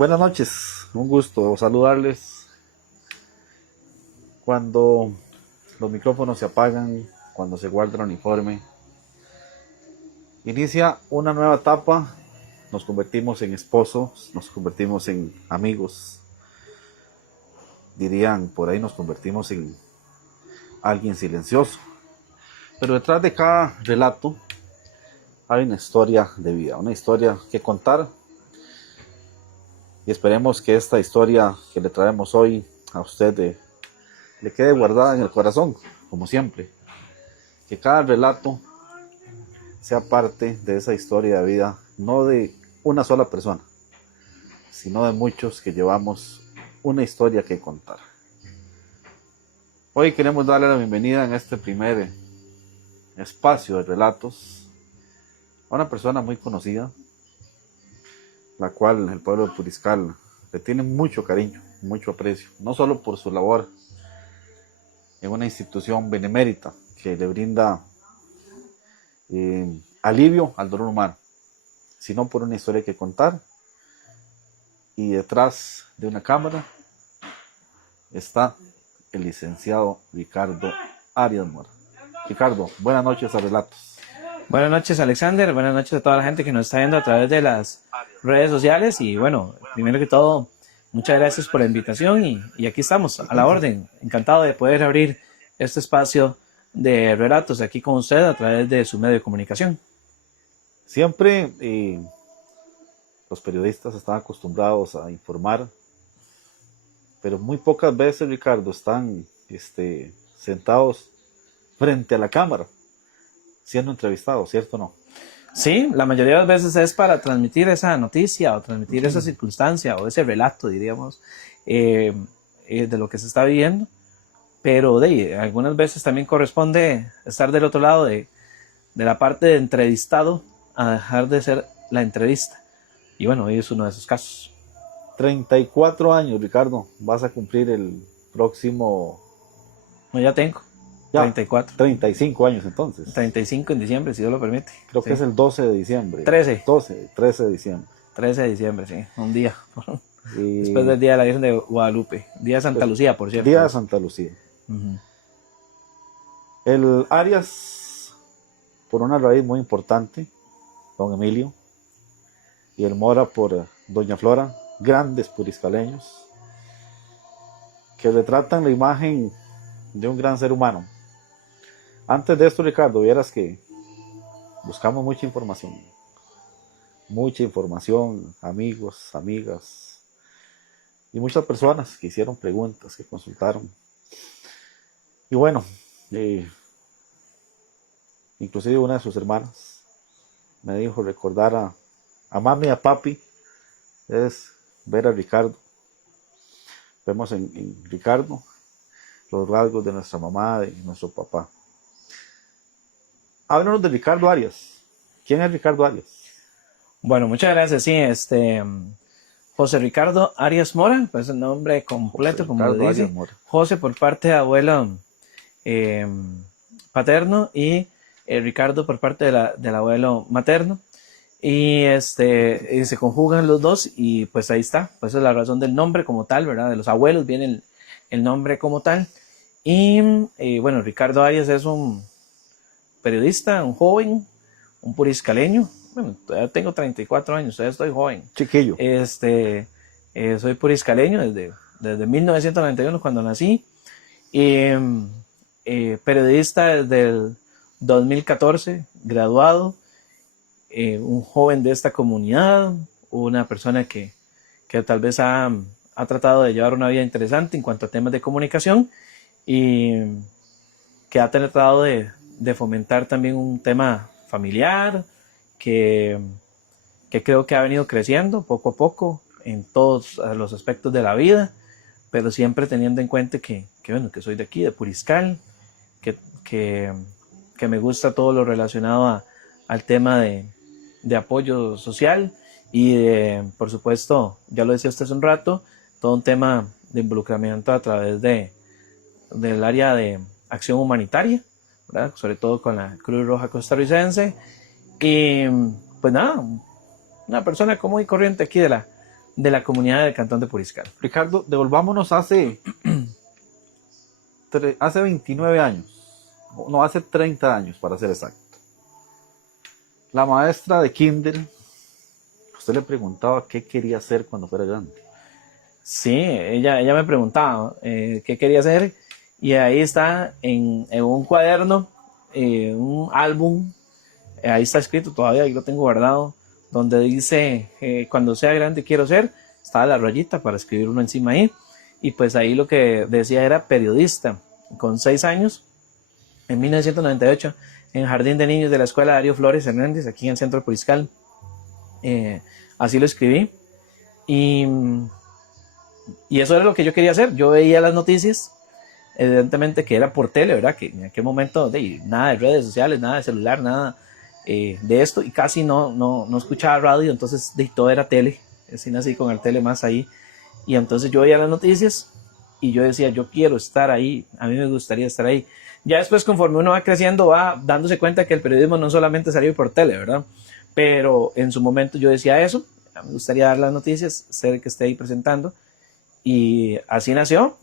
Buenas noches, un gusto saludarles. Cuando los micrófonos se apagan, cuando se guarda el uniforme, inicia una nueva etapa. Nos convertimos en esposos, nos convertimos en amigos. Dirían por ahí, nos convertimos en alguien silencioso. Pero detrás de cada relato hay una historia de vida, una historia que contar. Y esperemos que esta historia que le traemos hoy a usted le quede guardada en el corazón, como siempre. Que cada relato sea parte de esa historia de vida, no de una sola persona, sino de muchos que llevamos una historia que contar. Hoy queremos darle la bienvenida en este primer espacio de relatos a una persona muy conocida, la cual el pueblo de Puriscal le tiene mucho cariño, mucho aprecio, no solo por su labor en una institución benemérita que le brinda alivio al dolor humano, sino por una historia que contar. Y detrás de una cámara está el licenciado Ricardo Arias Mora. Ricardo, buenas noches a Relatos. Buenas noches, Alexander. Buenas noches a toda la gente que nos está viendo a través de las redes sociales. Y bueno, primero que todo, muchas gracias por la invitación y aquí estamos, a la orden. Encantado de poder abrir este espacio de relatos aquí con usted a través de su medio de comunicación. Siempre los periodistas están acostumbrados a informar, pero muy pocas veces, Ricardo, están sentados frente a la cámara siendo entrevistados, ¿cierto o no? Sí, la mayoría de las veces es para transmitir esa noticia o transmitir esa circunstancia o ese relato, diríamos, de lo que se está viviendo. Pero algunas veces también corresponde estar del otro lado de la parte de entrevistado a dejar de ser la entrevista. Y bueno, hoy es uno de esos casos. 34 años, Ricardo, vas a cumplir el próximo... No, ya tengo. Ya, 34. 35 años entonces. 35 en diciembre, si Dios lo permite. Creo que es el 12 de diciembre. 13. 13 de diciembre. 13 de diciembre, sí, un día. Y después del Día de la Virgen de Guadalupe. Día de Santa Lucía, por cierto. Día de Santa Lucía. El Arias, por una raíz muy importante, don Emilio, y el Mora por doña Flora, grandes puriscaleños, que retratan la imagen de un gran ser humano. Antes de esto, Ricardo, vieras que buscamos mucha información, amigos, amigas, y muchas personas que hicieron preguntas, que consultaron. Y bueno, inclusive una de sus hermanas me dijo recordar a mami y a papi es ver a Ricardo. Vemos en Ricardo los rasgos de nuestra mamá y nuestro papá. Háblanos de Ricardo Arias. ¿Quién es Ricardo Arias? Bueno, muchas gracias. Sí, José Ricardo Arias Mora, pues el nombre completo, como lo dice. José por parte de abuelo paterno y Ricardo por parte del abuelo materno. Y se conjugan los dos y pues ahí está. Pues esa es la razón del nombre como tal, ¿verdad? De los abuelos viene el nombre como tal. Y bueno, Ricardo Arias es un periodista, un joven, un puriscaleño. Bueno, todavía tengo 34 años, todavía estoy joven. Chiquillo. Soy puriscaleño desde 1991 cuando nací. Y periodista desde el 2014, graduado. Un joven de esta comunidad, una persona que tal vez ha tratado de llevar una vida interesante en cuanto a temas de comunicación y que ha tratado de fomentar también un tema familiar que creo que ha venido creciendo poco a poco en todos los aspectos de la vida, pero siempre teniendo en cuenta que soy de aquí, de Puriscal, que me gusta todo lo relacionado al tema de apoyo social y por supuesto, ya lo decía usted hace un rato, todo un tema de involucramiento a través del área de acción humanitaria, ¿verdad? Sobre todo con la Cruz Roja Costarricense y pues nada, una persona común y corriente aquí de de la comunidad del Cantón de Puriscal. Ricardo, devolvámonos hace 29 años, no, hace 30 años para ser exacto. La maestra de kinder, usted le preguntaba qué quería hacer cuando fuera grande. Sí, ella me preguntaba qué quería hacer, y ahí está en un cuaderno, un álbum, ahí está escrito todavía, ahí lo tengo guardado, donde dice cuando sea grande quiero ser, estaba la rayita para escribir uno encima ahí, y pues ahí lo que decía era periodista. Con 6 años, en 1998, en el Jardín de Niños de la Escuela Darío Flores Hernández, aquí en el centro de Puriscal, así lo escribí, y eso era lo que yo quería hacer. Yo veía las noticias, evidentemente que era por tele, ¿verdad? Que en aquel momento nada de redes sociales, nada de celular, nada de esto, y casi no escuchaba radio, entonces todo era tele, así nací con el tele más ahí, y entonces yo veía las noticias y yo decía, yo quiero estar ahí, a mí me gustaría estar ahí. Ya después, conforme uno va creciendo, va dándose cuenta que el periodismo no solamente salió por tele, ¿verdad? Pero en su momento yo decía eso, me gustaría dar las noticias, ser el que esté ahí presentando, y así nació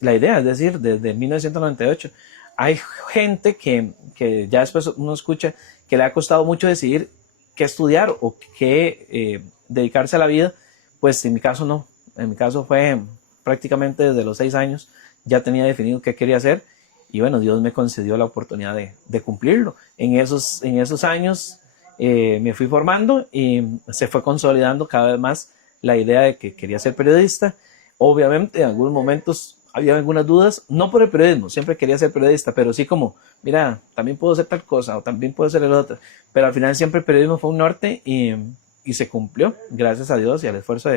la idea, es decir, desde 1998. Hay gente que ya después uno escucha que le ha costado mucho decidir qué estudiar o qué dedicarse a la vida. Pues en mi caso no, en mi caso fue prácticamente desde los 6 años, ya tenía definido qué quería hacer, y bueno, Dios me concedió la oportunidad de cumplirlo. En esos años me fui formando y se fue consolidando cada vez más la idea de que quería ser periodista. Obviamente en algunos momentos había algunas dudas, no por el periodismo, siempre quería ser periodista, pero sí como, mira, también puedo hacer tal cosa o también puedo hacer el otro, pero al final siempre el periodismo fue un norte, y se cumplió, gracias a Dios y al esfuerzo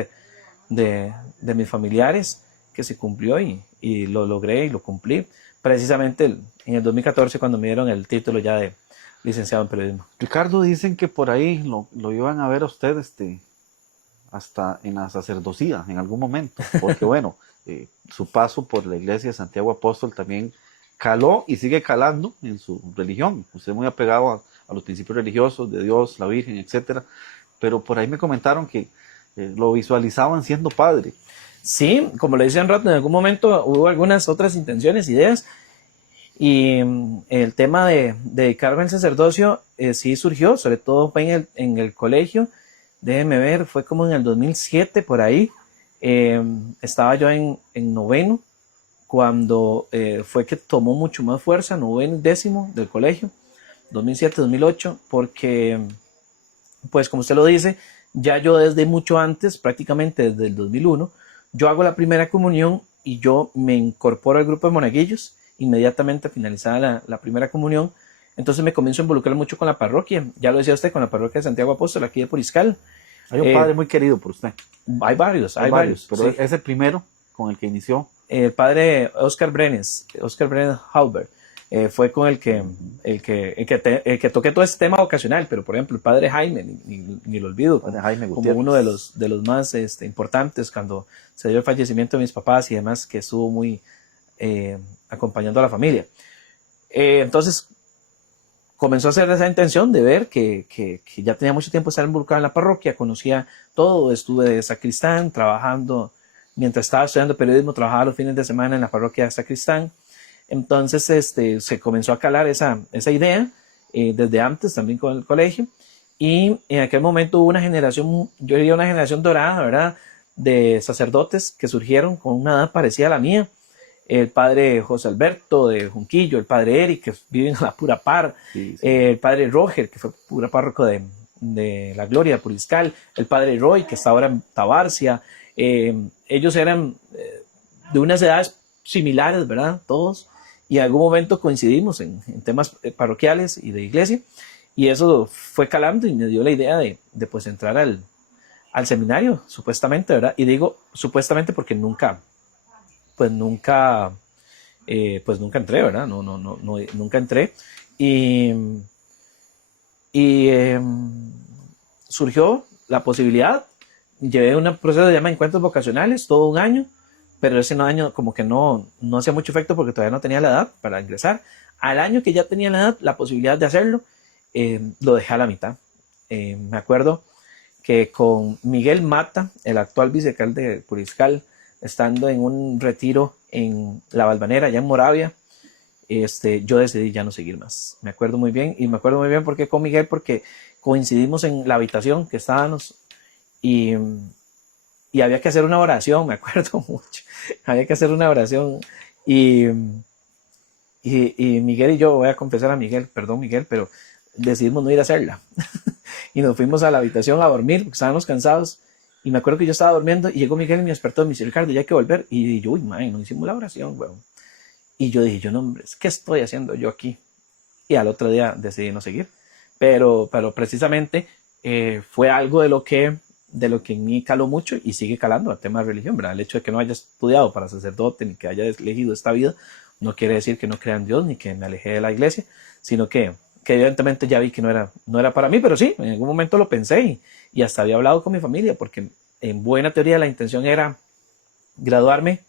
de mis familiares, que se cumplió, y lo logré y lo cumplí precisamente en el 2014, cuando me dieron el título ya de licenciado en periodismo. Ricardo, dicen que por ahí lo iban a ver a usted hasta en la sacerdocía en algún momento, porque bueno, su paso por la iglesia de Santiago Apóstol también caló y sigue calando en su religión. Usted es muy apegado a los principios religiosos de Dios, la Virgen, etcétera, pero por ahí me comentaron que lo visualizaban siendo padre. Sí, como le decía un rato, en algún momento hubo algunas otras intenciones, ideas, y el tema de dedicarme al sacerdocio sí surgió, sobre todo fue en el colegio. Déjenme ver, fue como en el 2007 por ahí. Estaba yo en noveno, cuando fue que tomó mucho más fuerza, noveno y décimo del colegio, 2007-2008, porque, pues como usted lo dice, ya yo desde mucho antes, prácticamente desde el 2001, yo hago la primera comunión y yo me incorporo al grupo de monaguillos inmediatamente finalizada la primera comunión. Entonces me comienzo a involucrar mucho con la parroquia, ya lo decía usted, con la parroquia de Santiago Apóstol, aquí de Puriscal. Hay un padre muy querido por usted. Hay varios, pero sí. es el primero con el que inició. El padre Oscar Brenes Halbert, fue con el que toqué todo este tema vocacional, pero por ejemplo el padre Jaime, ni lo olvido, como uno de los más importantes cuando se dio el fallecimiento de mis papás y demás, que estuvo muy acompañando a la familia. Entonces comenzó a hacer esa intención de ver que ya tenía mucho tiempo de estar involucrado en la parroquia, conocía todo, estuve de sacristán trabajando, mientras estaba estudiando periodismo, trabajaba los fines de semana en la parroquia de sacristán. Entonces se comenzó a calar esa idea desde antes también con el colegio, y en aquel momento hubo una generación, yo diría una generación dorada, ¿verdad?, de sacerdotes que surgieron con una edad parecida a la mía. El padre José Alberto de Junquillo, el padre Eric, que vive en la pura par, sí. El padre Roger, que fue pura párroco de la Gloria de Puriscal, el padre Roy, que está ahora en Tabarcia. Ellos eran de unas edades similares, ¿verdad?, todos, y en algún momento coincidimos en temas parroquiales y de iglesia, y eso fue calando y me dio la idea de pues entrar al seminario, supuestamente, ¿verdad? Y digo supuestamente porque nunca entré, ¿verdad? Nunca entré. Y surgió la posibilidad, llevé un proceso que se llama encuentros vocacionales, todo un año, pero ese año como que no hacía mucho efecto porque todavía no tenía la edad para ingresar. Al año que ya tenía la edad, la posibilidad de hacerlo, lo dejé a la mitad. Me acuerdo que con Miguel Mata, el actual vicealcalde de Puriscal, estando en un retiro en La Valvanera, allá en Moravia, yo decidí ya no seguir más. Me acuerdo muy bien, y me acuerdo muy bien por qué con Miguel, porque coincidimos en la habitación que estábamos y, y había que hacer una oración, me acuerdo mucho. Había que hacer una oración y, y Miguel y yo, voy a confesar a Miguel, perdón Miguel, pero decidimos no ir a hacerla. Y nos fuimos a la habitación a dormir porque estábamos cansados. Y me acuerdo que yo estaba durmiendo y llegó Miguel y me despertó. Me dice, Ricardo, ya hay que volver. Y yo, uy, man, no hicimos la oración, weón. Y yo dije, yo no, hombre, ¿qué estoy haciendo yo aquí? Y al otro día decidí no seguir. Pero precisamente fue algo de lo que en mí caló mucho y sigue calando el tema de religión, ¿verdad? El hecho de que no haya estudiado para sacerdote ni que haya elegido esta vida no quiere decir que no crea en Dios ni que me alejé de la iglesia, sino que evidentemente ya vi que no era para mí, pero sí, en algún momento lo pensé y hasta había hablado con mi familia porque en buena teoría la intención era graduarme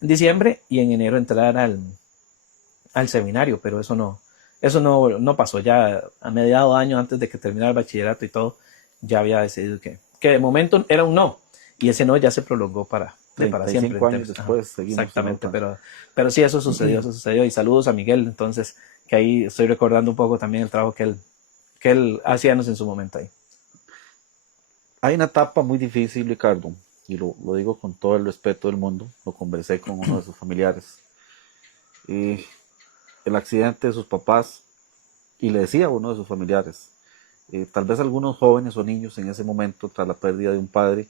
en diciembre y en enero entrar al seminario, pero eso no pasó. Ya a mediados de año, antes de que terminara el bachillerato y todo, ya había decidido que de momento era un no, y ese no ya se prolongó para siempre. 35 años después seguimos. Exactamente, pero sí, eso sucedió, y saludos a Miguel, entonces, que ahí estoy recordando un poco también el trabajo que él hacíanos en su momento ahí. Hay una etapa muy difícil, Ricardo, y lo digo con todo el respeto del mundo. Lo conversé con uno de sus familiares. Y el accidente de sus papás, y le decía a uno de sus familiares, tal vez algunos jóvenes o niños en ese momento, tras la pérdida de un padre,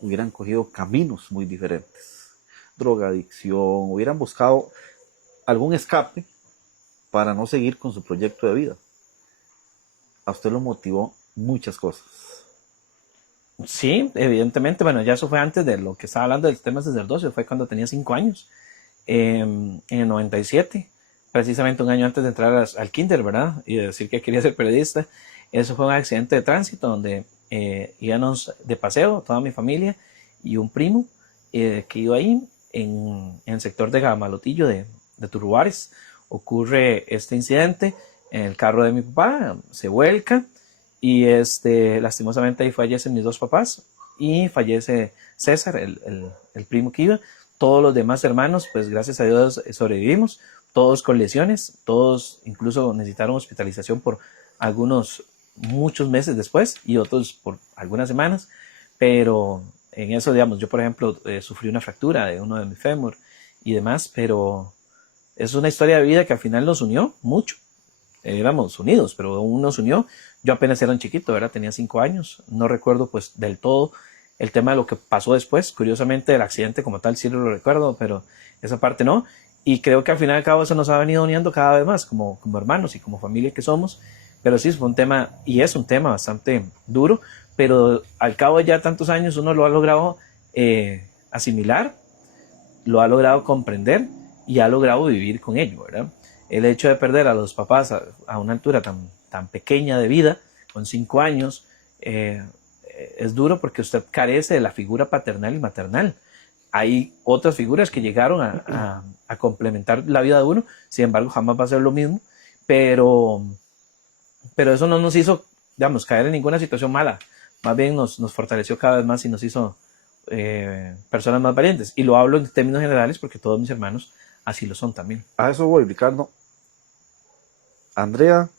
hubieran cogido caminos muy diferentes, drogadicción, hubieran buscado algún escape para no seguir con su proyecto de vida. A usted lo motivó muchas cosas. Sí, evidentemente, bueno, ya eso fue antes de lo que estaba hablando del tema sacerdocio, fue cuando tenía 5 años, en el 97, precisamente un año antes de entrar al kinder, ¿verdad? Y de decir que quería ser periodista. Eso fue un accidente de tránsito donde íbamos de paseo, toda mi familia y un primo que iba ahí en el sector de Gamalotillo de Turruares. Ocurre este incidente, el carro de mi papá se vuelca y lastimosamente ahí fallecen mis dos papás y fallece César, el primo que iba. Todos los demás hermanos, pues gracias a Dios sobrevivimos, todos con lesiones, todos incluso necesitaron hospitalización por muchos meses después y otros por algunas semanas, pero en eso, digamos, yo por ejemplo sufrí una fractura de uno de mi fémur y demás, pero es una historia de vida que al final nos unió mucho. Éramos unidos, pero aún nos unió. Yo apenas era un chiquito, ¿verdad? Tenía 5 años, no recuerdo pues del todo el tema de lo que pasó después. Curiosamente el accidente como tal sí lo recuerdo, pero esa parte no, y creo que al final y al cabo eso nos ha venido uniendo cada vez más como hermanos y como familia que somos. Pero sí, fue un tema, y es un tema bastante duro, pero al cabo de ya tantos años uno lo ha logrado asimilar, lo ha logrado comprender y ha logrado vivir con ello, ¿verdad? El hecho de perder a los papás a una altura tan pequeña de vida, con 5 años, es duro porque usted carece de la figura paternal y maternal. Hay otras figuras que llegaron a complementar la vida de uno, sin embargo jamás va a ser lo mismo, pero eso no nos hizo, digamos, caer en ninguna situación mala, más bien nos fortaleció cada vez más y nos hizo personas más valientes. Y lo hablo en términos generales porque todos mis hermanos así lo son también. A eso voy, Ricardo. Andrea,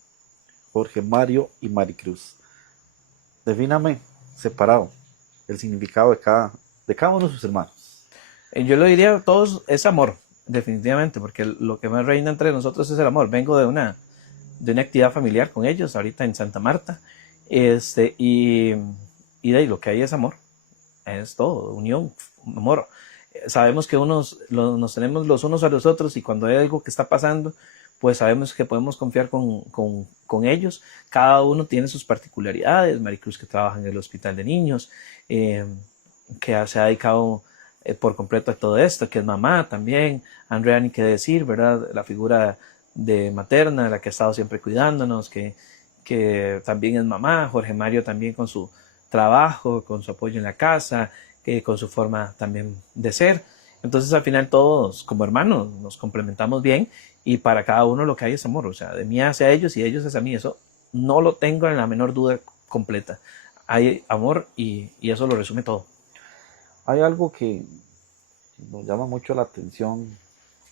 Jorge Mario y Maricruz. Defíname separado el significado de cada uno de sus hermanos. Yo lo diría, todos es amor, definitivamente, porque lo que más reina entre nosotros es el amor. Vengo de una actividad familiar con ellos, ahorita en Santa Marta, y de ahí lo que hay es amor, es todo, unión, amor. Sabemos que nos tenemos los unos a los otros y cuando hay algo que está pasando, pues sabemos que podemos confiar con ellos. Cada uno tiene sus particularidades. Maricruz, que trabaja en el hospital de niños, que se ha dedicado por completo a todo esto, que es mamá también. Andrea, ni qué decir, ¿verdad? La figura de materna, la que ha estado siempre cuidándonos, que también es mamá. Jorge Mario también con su trabajo, con su apoyo en la casa, con su forma también de ser. Entonces al final todos como hermanos nos complementamos bien y para cada uno lo que hay es amor. O sea, de mí hacia ellos y de ellos hacia mí. Eso no lo tengo en la menor duda completa. hay amor y eso lo resume todo. Hay algo que nos llama mucho la atención,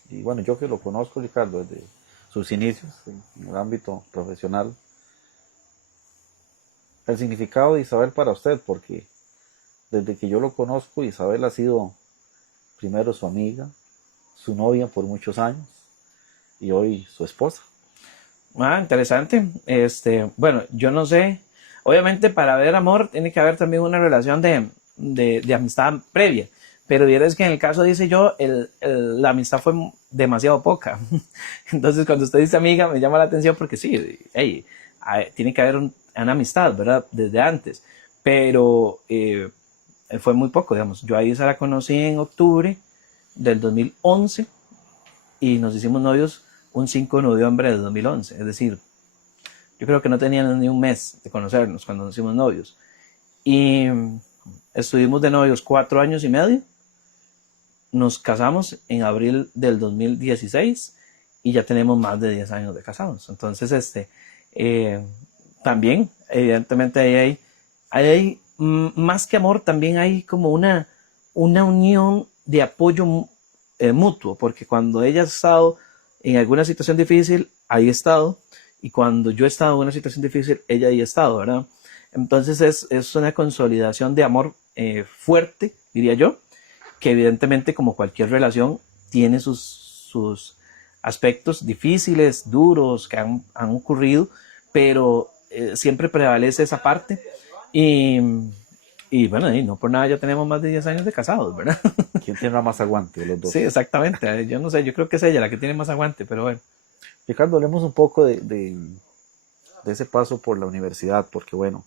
y bueno, yo que lo conozco, Ricardo, desde sus inicios en el ámbito profesional, el significado de Isabel para usted, porque desde que yo lo conozco, Isabel ha sido primero su amiga, su novia por muchos años y hoy su esposa. Ah, interesante. Bueno, yo no sé. Obviamente para haber amor tiene que haber también una relación de amistad previa. Pero vieres que en el caso, dice yo, la amistad fue demasiado poca. Entonces cuando usted dice amiga me llama la atención porque sí, hey, tiene que haber una amistad, ¿verdad? Desde antes. Pero fue muy poco, digamos. Yo a Isa la conocí en octubre del 2011 y nos hicimos novios un 5 de noviembre de 2011. Es decir, yo creo que no teníamos ni un mes de conocernos cuando nos hicimos novios. Y estuvimos de novios 4 años y medio. Nos casamos en abril del 2016 y ya tenemos más de 10 años de casados. Entonces, también, evidentemente, hay más que amor, también hay como una unión de apoyo mutuo, porque cuando ella ha estado en alguna situación difícil, ahí he estado, y cuando yo he estado en una situación difícil, ella ahí ha estado, ¿verdad? Entonces es una consolidación de amor fuerte, diría yo, que evidentemente como cualquier relación tiene sus aspectos difíciles, duros, que han ocurrido, pero siempre prevalece esa parte y, y bueno, y no por nada ya tenemos más de 10 años de casados, ¿verdad? ¿Quién tendrá más aguante de los dos? Sí, exactamente, yo no sé, yo creo que es ella la que tiene más aguante, pero bueno. Ricardo, hablemos un poco de ese paso por la universidad, porque bueno,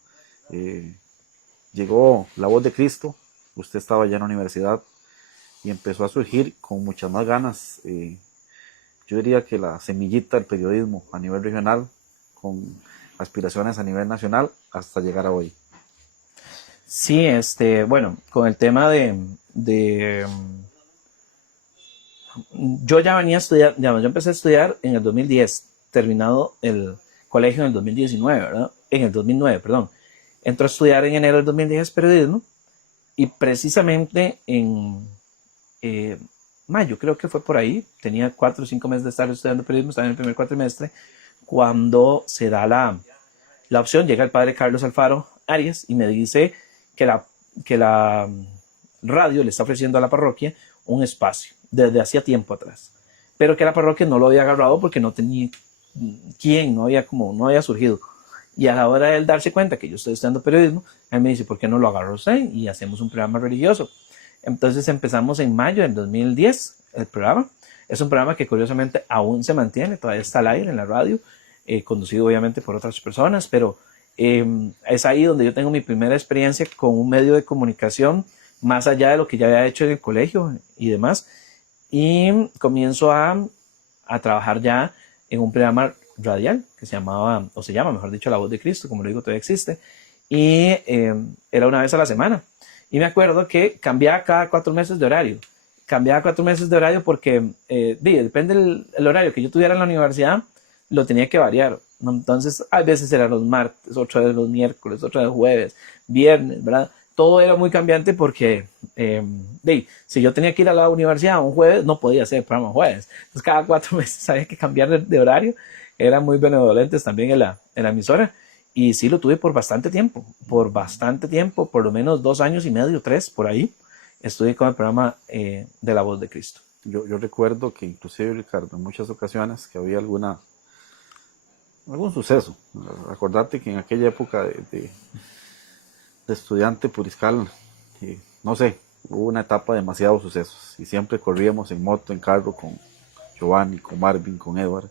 llegó La Voz de Cristo, usted estaba ya en la universidad y empezó a surgir con muchas más ganas. Yo diría que la semillita del periodismo a nivel regional, con aspiraciones a nivel nacional, hasta llegar a hoy. Sí, bueno, con el tema de yo ya venía a estudiar, digamos, yo empecé a estudiar en el 2010, terminado el colegio en el 2019, ¿verdad? En el 2009, perdón. Entró a estudiar en enero del 2010 periodismo y precisamente en mayo, creo que fue por ahí, tenía 4 o 5 meses de estar estudiando periodismo, estaba en el primer cuatrimestre, cuando se da la opción, llega el padre Carlos Alfaro Arias y me dice que la radio le está ofreciendo a la parroquia un espacio desde hacía tiempo atrás, pero que la parroquia no lo había agarrado porque no tenía quién, no había surgido. Y a la hora de él darse cuenta que yo estoy estudiando periodismo, él me dice, ¿por qué no lo agarró usted? Y hacemos un programa religioso. Entonces empezamos en mayo del 2010 el programa. Es un programa que curiosamente aún se mantiene, todavía está al aire en la radio, conducido obviamente por otras personas, pero es ahí donde yo tengo mi primera experiencia con un medio de comunicación, más allá de lo que ya había hecho en el colegio y demás. Y comienzo a trabajar ya en un programa radial que se llamaba, o se llama, mejor dicho, La Voz de Cristo, como lo digo, todavía existe. Y era una vez a la semana. Y me acuerdo que cambiaba cada 4 meses de horario. Cambiaba 4 meses de horario porque depende el horario que yo tuviera en la universidad, lo tenía que variar. Entonces, a veces eran los martes, otra vez los miércoles, otra vez jueves, viernes, ¿verdad? Todo era muy cambiante porque si yo tenía que ir a la universidad un jueves, no podía hacer programa jueves. Entonces, cada 4 meses había que cambiar de horario. Eran muy benevolentes también en la emisora. Y sí lo tuve por bastante tiempo, por lo menos 2 años y medio, 3, por ahí. Estuve con el programa de La Voz de Cristo. Yo recuerdo que inclusive, Ricardo, en muchas ocasiones que había algún suceso. Acordate que en aquella época de estudiante puriscal, no sé, hubo una etapa de demasiados sucesos y siempre corríamos en moto, en carro con Giovanni, con Marvin, con Edward,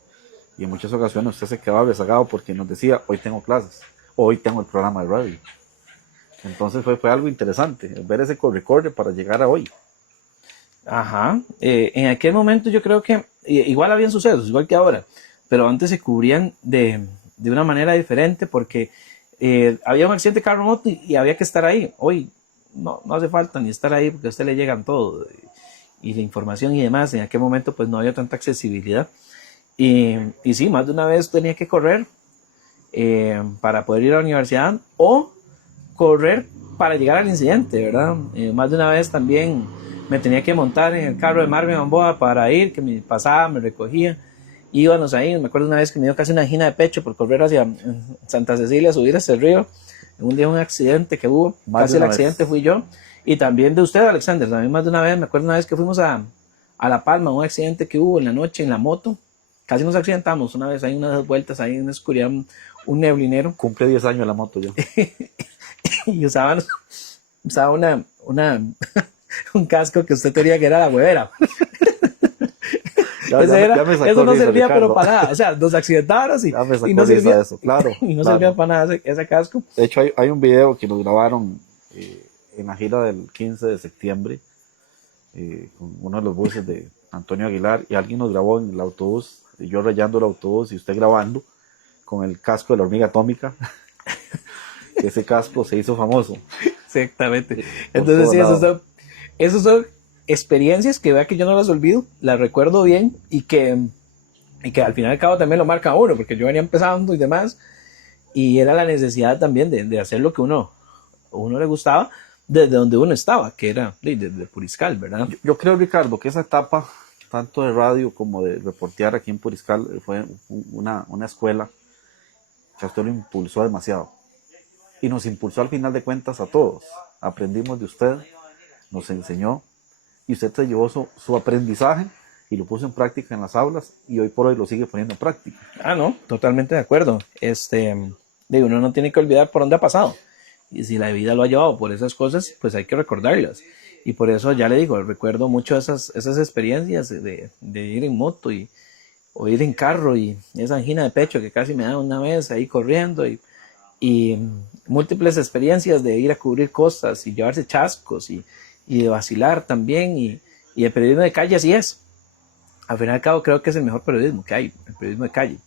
y en muchas ocasiones usted se quedaba rezagado porque nos decía, hoy tengo clases, hoy tengo el programa de radio. Entonces fue algo interesante, ver ese corre-corre para llegar a hoy. Ajá, en aquel momento yo creo que igual habían sucesos, igual que ahora, pero antes se cubrían de una manera diferente porque había un accidente de carro moto y había que estar ahí. Hoy no hace falta ni estar ahí porque a usted le llegan todo y la información y demás. En aquel momento pues no había tanta accesibilidad y sí, más de una vez tenía que correr para poder ir a la universidad o correr para llegar al incidente, ¿verdad? Más de una vez también me tenía que montar en el carro de Marvin Gamboa para ir, que me pasaba, me recogía. Íbamos ahí, me acuerdo una vez que me dio casi una angina de pecho por correr hacia Santa Cecilia, subir hacia el río. Un día un accidente que hubo, casi el accidente fui yo. Y también de usted, Alexander, también más de una vez, me acuerdo una vez que fuimos a La Palma, un accidente que hubo en la noche en la moto. Casi nos accidentamos una vez, hay unas vueltas ahí en la oscuridad, un neblinero. Cumple 10 años la moto yo. Y usaba un casco que usted tenía que era la huevera. Eso no servía, Ricardo, pero para nada. O sea, nos accidentaban y no servía eso, claro, y no servía para nada ese casco. De hecho, hay un video que nos grabaron en la gira del 15 de septiembre con uno de los buses de Antonio Aguilar, y alguien nos grabó en el autobús, yo rayando el autobús y usted grabando con el casco de la hormiga atómica. Ese casco se hizo famoso. Exactamente. Entonces sí, esos son experiencias que vea que yo no las olvido, las recuerdo bien y que al final y al cabo también lo marca a uno, porque yo venía empezando y demás, y era la necesidad también de hacer lo que uno le gustaba desde donde uno estaba, que era desde Puriscal, ¿verdad? Yo creo, Ricardo, que esa etapa, tanto de radio como de reportear aquí en Puriscal, fue una escuela que a usted lo impulsó demasiado. Y nos impulsó al final de cuentas a todos. Aprendimos de usted, nos enseñó, y usted se llevó su aprendizaje y lo puso en práctica en las aulas, y hoy por hoy lo sigue poniendo en práctica. Ah, no, totalmente de acuerdo. Uno no tiene que olvidar por dónde ha pasado. Y si la vida lo ha llevado por esas cosas, pues hay que recordarlas. Y por eso ya le digo, recuerdo mucho esas experiencias de ir en moto o ir en carro, y esa angina de pecho que casi me da una vez ahí corriendo, y múltiples experiencias de ir a cubrir costas y llevarse chascos y de vacilar también, y el periodismo de calle así es. Al final y al cabo creo que es el mejor periodismo que hay, el periodismo de calle.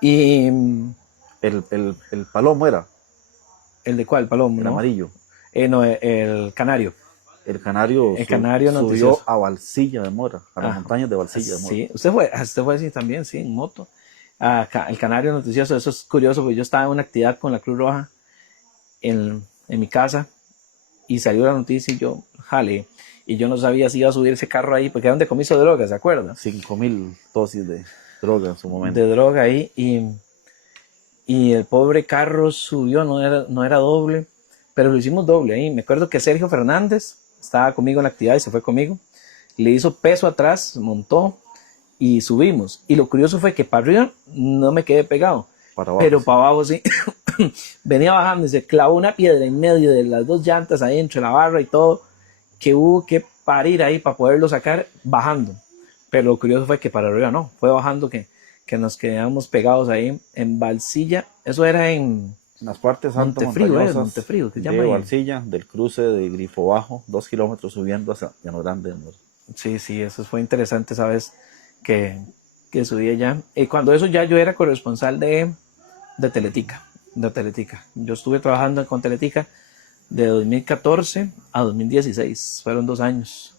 Y el palomo era. ¿El de cuál? ¿Palomo? El ¿no? Amarillo. No, el canario. El canario, subió a Valsilla de Mora, a las montañas de Valsilla de Mora. Sí, usted fue así también, sí, en moto. El canario noticioso, eso es curioso, porque yo estaba en una actividad con la Cruz Roja en mi casa, y salió la noticia y yo jale, y yo no sabía si iba a subir ese carro ahí, porque era un decomiso de droga, ¿se acuerda? 5,000 dosis de droga en su momento. De droga ahí, y el pobre carro subió, no era doble, pero lo hicimos doble ahí. Me acuerdo que Sergio Fernández estaba conmigo en la actividad y se fue conmigo, le hizo peso atrás, montó y subimos. Y lo curioso fue que para arriba no me quedé pegado, pero sí, para abajo sí. Venía bajando y se clavó una piedra en medio de las dos llantas ahí entre la barra y todo, que hubo que parir ahí para poderlo sacar bajando. Pero lo curioso fue que para arriba no, fue bajando que nos quedamos pegados ahí en Valsilla. Eso era en las partes altas Montefrío, de Valsilla, del cruce de Grifo Bajo, 2 kilómetros subiendo hacia Llano Grande. Sí, eso fue interesante, ¿sabes? Que subí allá. Y cuando eso ya yo era corresponsal de Teletica. Yo estuve trabajando con Teletica de 2014 a 2016. Fueron 2 años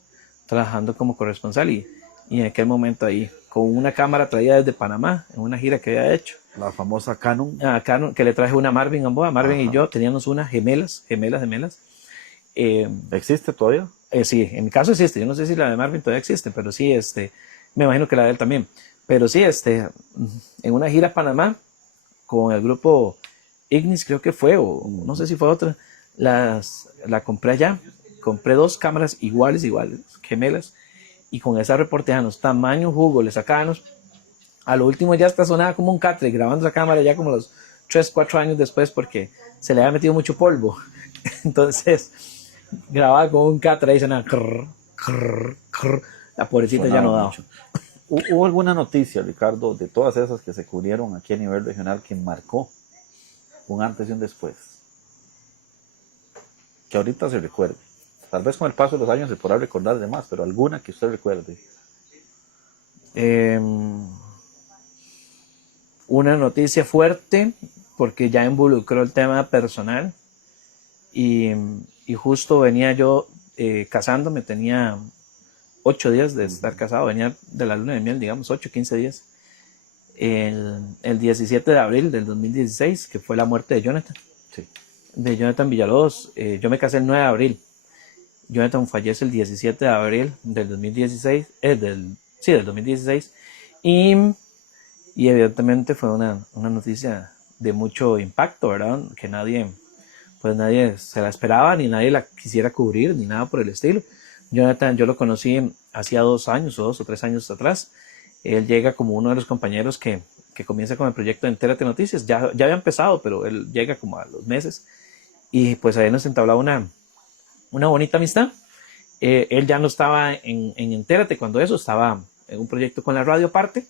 trabajando como corresponsal, y en aquel momento ahí, con una cámara traída desde Panamá, en una gira que había hecho. La famosa Canon. Canon, que le traje una a Marvin Gamboa. Marvin y yo teníamos unas gemelas. ¿Existe todavía? Sí, en mi caso existe. Yo no sé si la de Marvin todavía existe, pero sí, me imagino que la de él también. Pero sí, en una gira a Panamá, con el grupo Ignis, creo que fue, o no sé si fue otra, la compré allá. Compré 2 cámaras iguales, gemelas, y con esa reporteamos tamaño jugo, le sacábamos. A lo último ya hasta sonaba como un catre grabando esa cámara ya como los 3-4 años después, porque se le había metido mucho polvo. Entonces grababa con un catre y sonaba la pobrecita ya no daba. ¿Hubo alguna noticia, Ricardo, de todas esas que se cubrieron aquí a nivel regional que marcó un antes y un después? Que ahorita se recuerde. Tal vez con el paso de los años se podrá recordar de más, pero alguna que usted recuerde. Una noticia fuerte, porque ya involucró el tema personal, y justo venía yo casándome, tenía 8 días de estar casado, venía de la luna de miel, digamos 8-15 días, el 17 de abril del 2016, que fue la muerte de Jonathan. Sí. de Jonathan Villalobos. Yo me casé el 9 de abril. Jonathan fallece el 17 de abril del 2016, sí, del 2016. Y, y evidentemente fue una noticia de mucho impacto, ¿verdad? Que nadie se la esperaba, ni nadie la quisiera cubrir, ni nada por el estilo. Jonathan, yo lo conocí hacía 2 años o 2 o 3 años atrás. Él llega como uno de los compañeros que comienza con el proyecto de Entérate Noticias. Ya había empezado, pero él llega como a los meses. Y pues ahí nos entablaba una bonita amistad. Él ya no estaba en Entérate cuando eso, estaba en un proyecto con la radio aparte,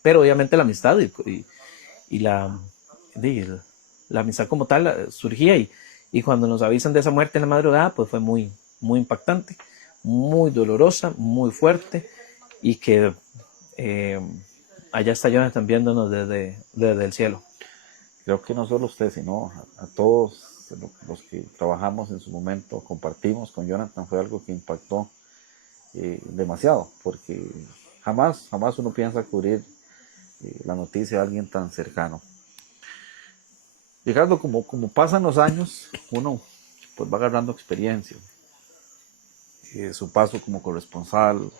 pero obviamente la amistad y la amistad como tal surgía y cuando nos avisan de esa muerte en la madrugada, pues fue muy, muy impactante, muy dolorosa, muy fuerte y que eh, allá está Jonathan viéndonos desde el cielo. Creo que no solo usted, sino a todos los que trabajamos en su momento, compartimos con Jonathan, fue algo que impactó demasiado, porque jamás uno piensa cubrir la noticia de alguien tan cercano. Ricardo, como pasan los años, uno pues va agarrando experiencia. Su paso como corresponsal,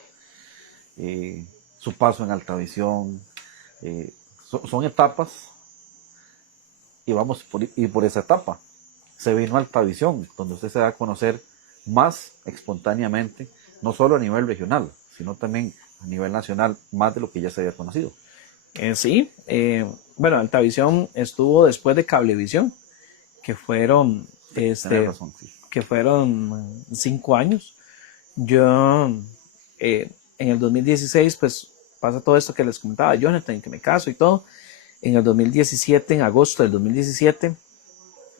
su paso en Altavisión, son etapas y vamos por esa etapa. Se vino a Altavisión, donde usted se da a conocer más espontáneamente, no solo a nivel regional, sino también a nivel nacional, más de lo que ya se había conocido. Sí, bueno, Altavisión estuvo después de Cablevisión, que fueron, Tienes razón, sí. que fueron 5 años. Yo, en el 2016, pues pasa todo esto que les comentaba, Jonathan, que me caso y todo. En el 2017, en agosto del 2017,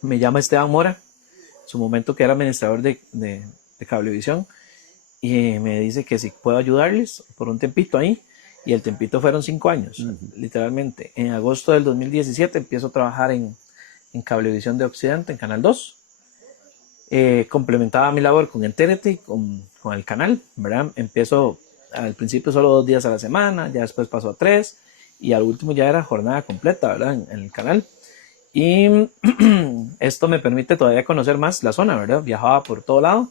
me llama Esteban Mora, en su momento que era administrador de Cablevisión, y me dice que si puedo ayudarles por un tempito ahí. Y el tempito fueron 5 años, literalmente. En agosto del 2017 empiezo a trabajar en Cablevisión de Occidente, en Canal 2. Complementaba mi labor con Entérate, con el canal, ¿verdad? Empiezo al principio solo 2 días a la semana, ya después pasó a 3, y al último ya era jornada completa, ¿verdad? En el canal. Y esto me permite todavía conocer más la zona, ¿verdad? Viajaba por todo lado,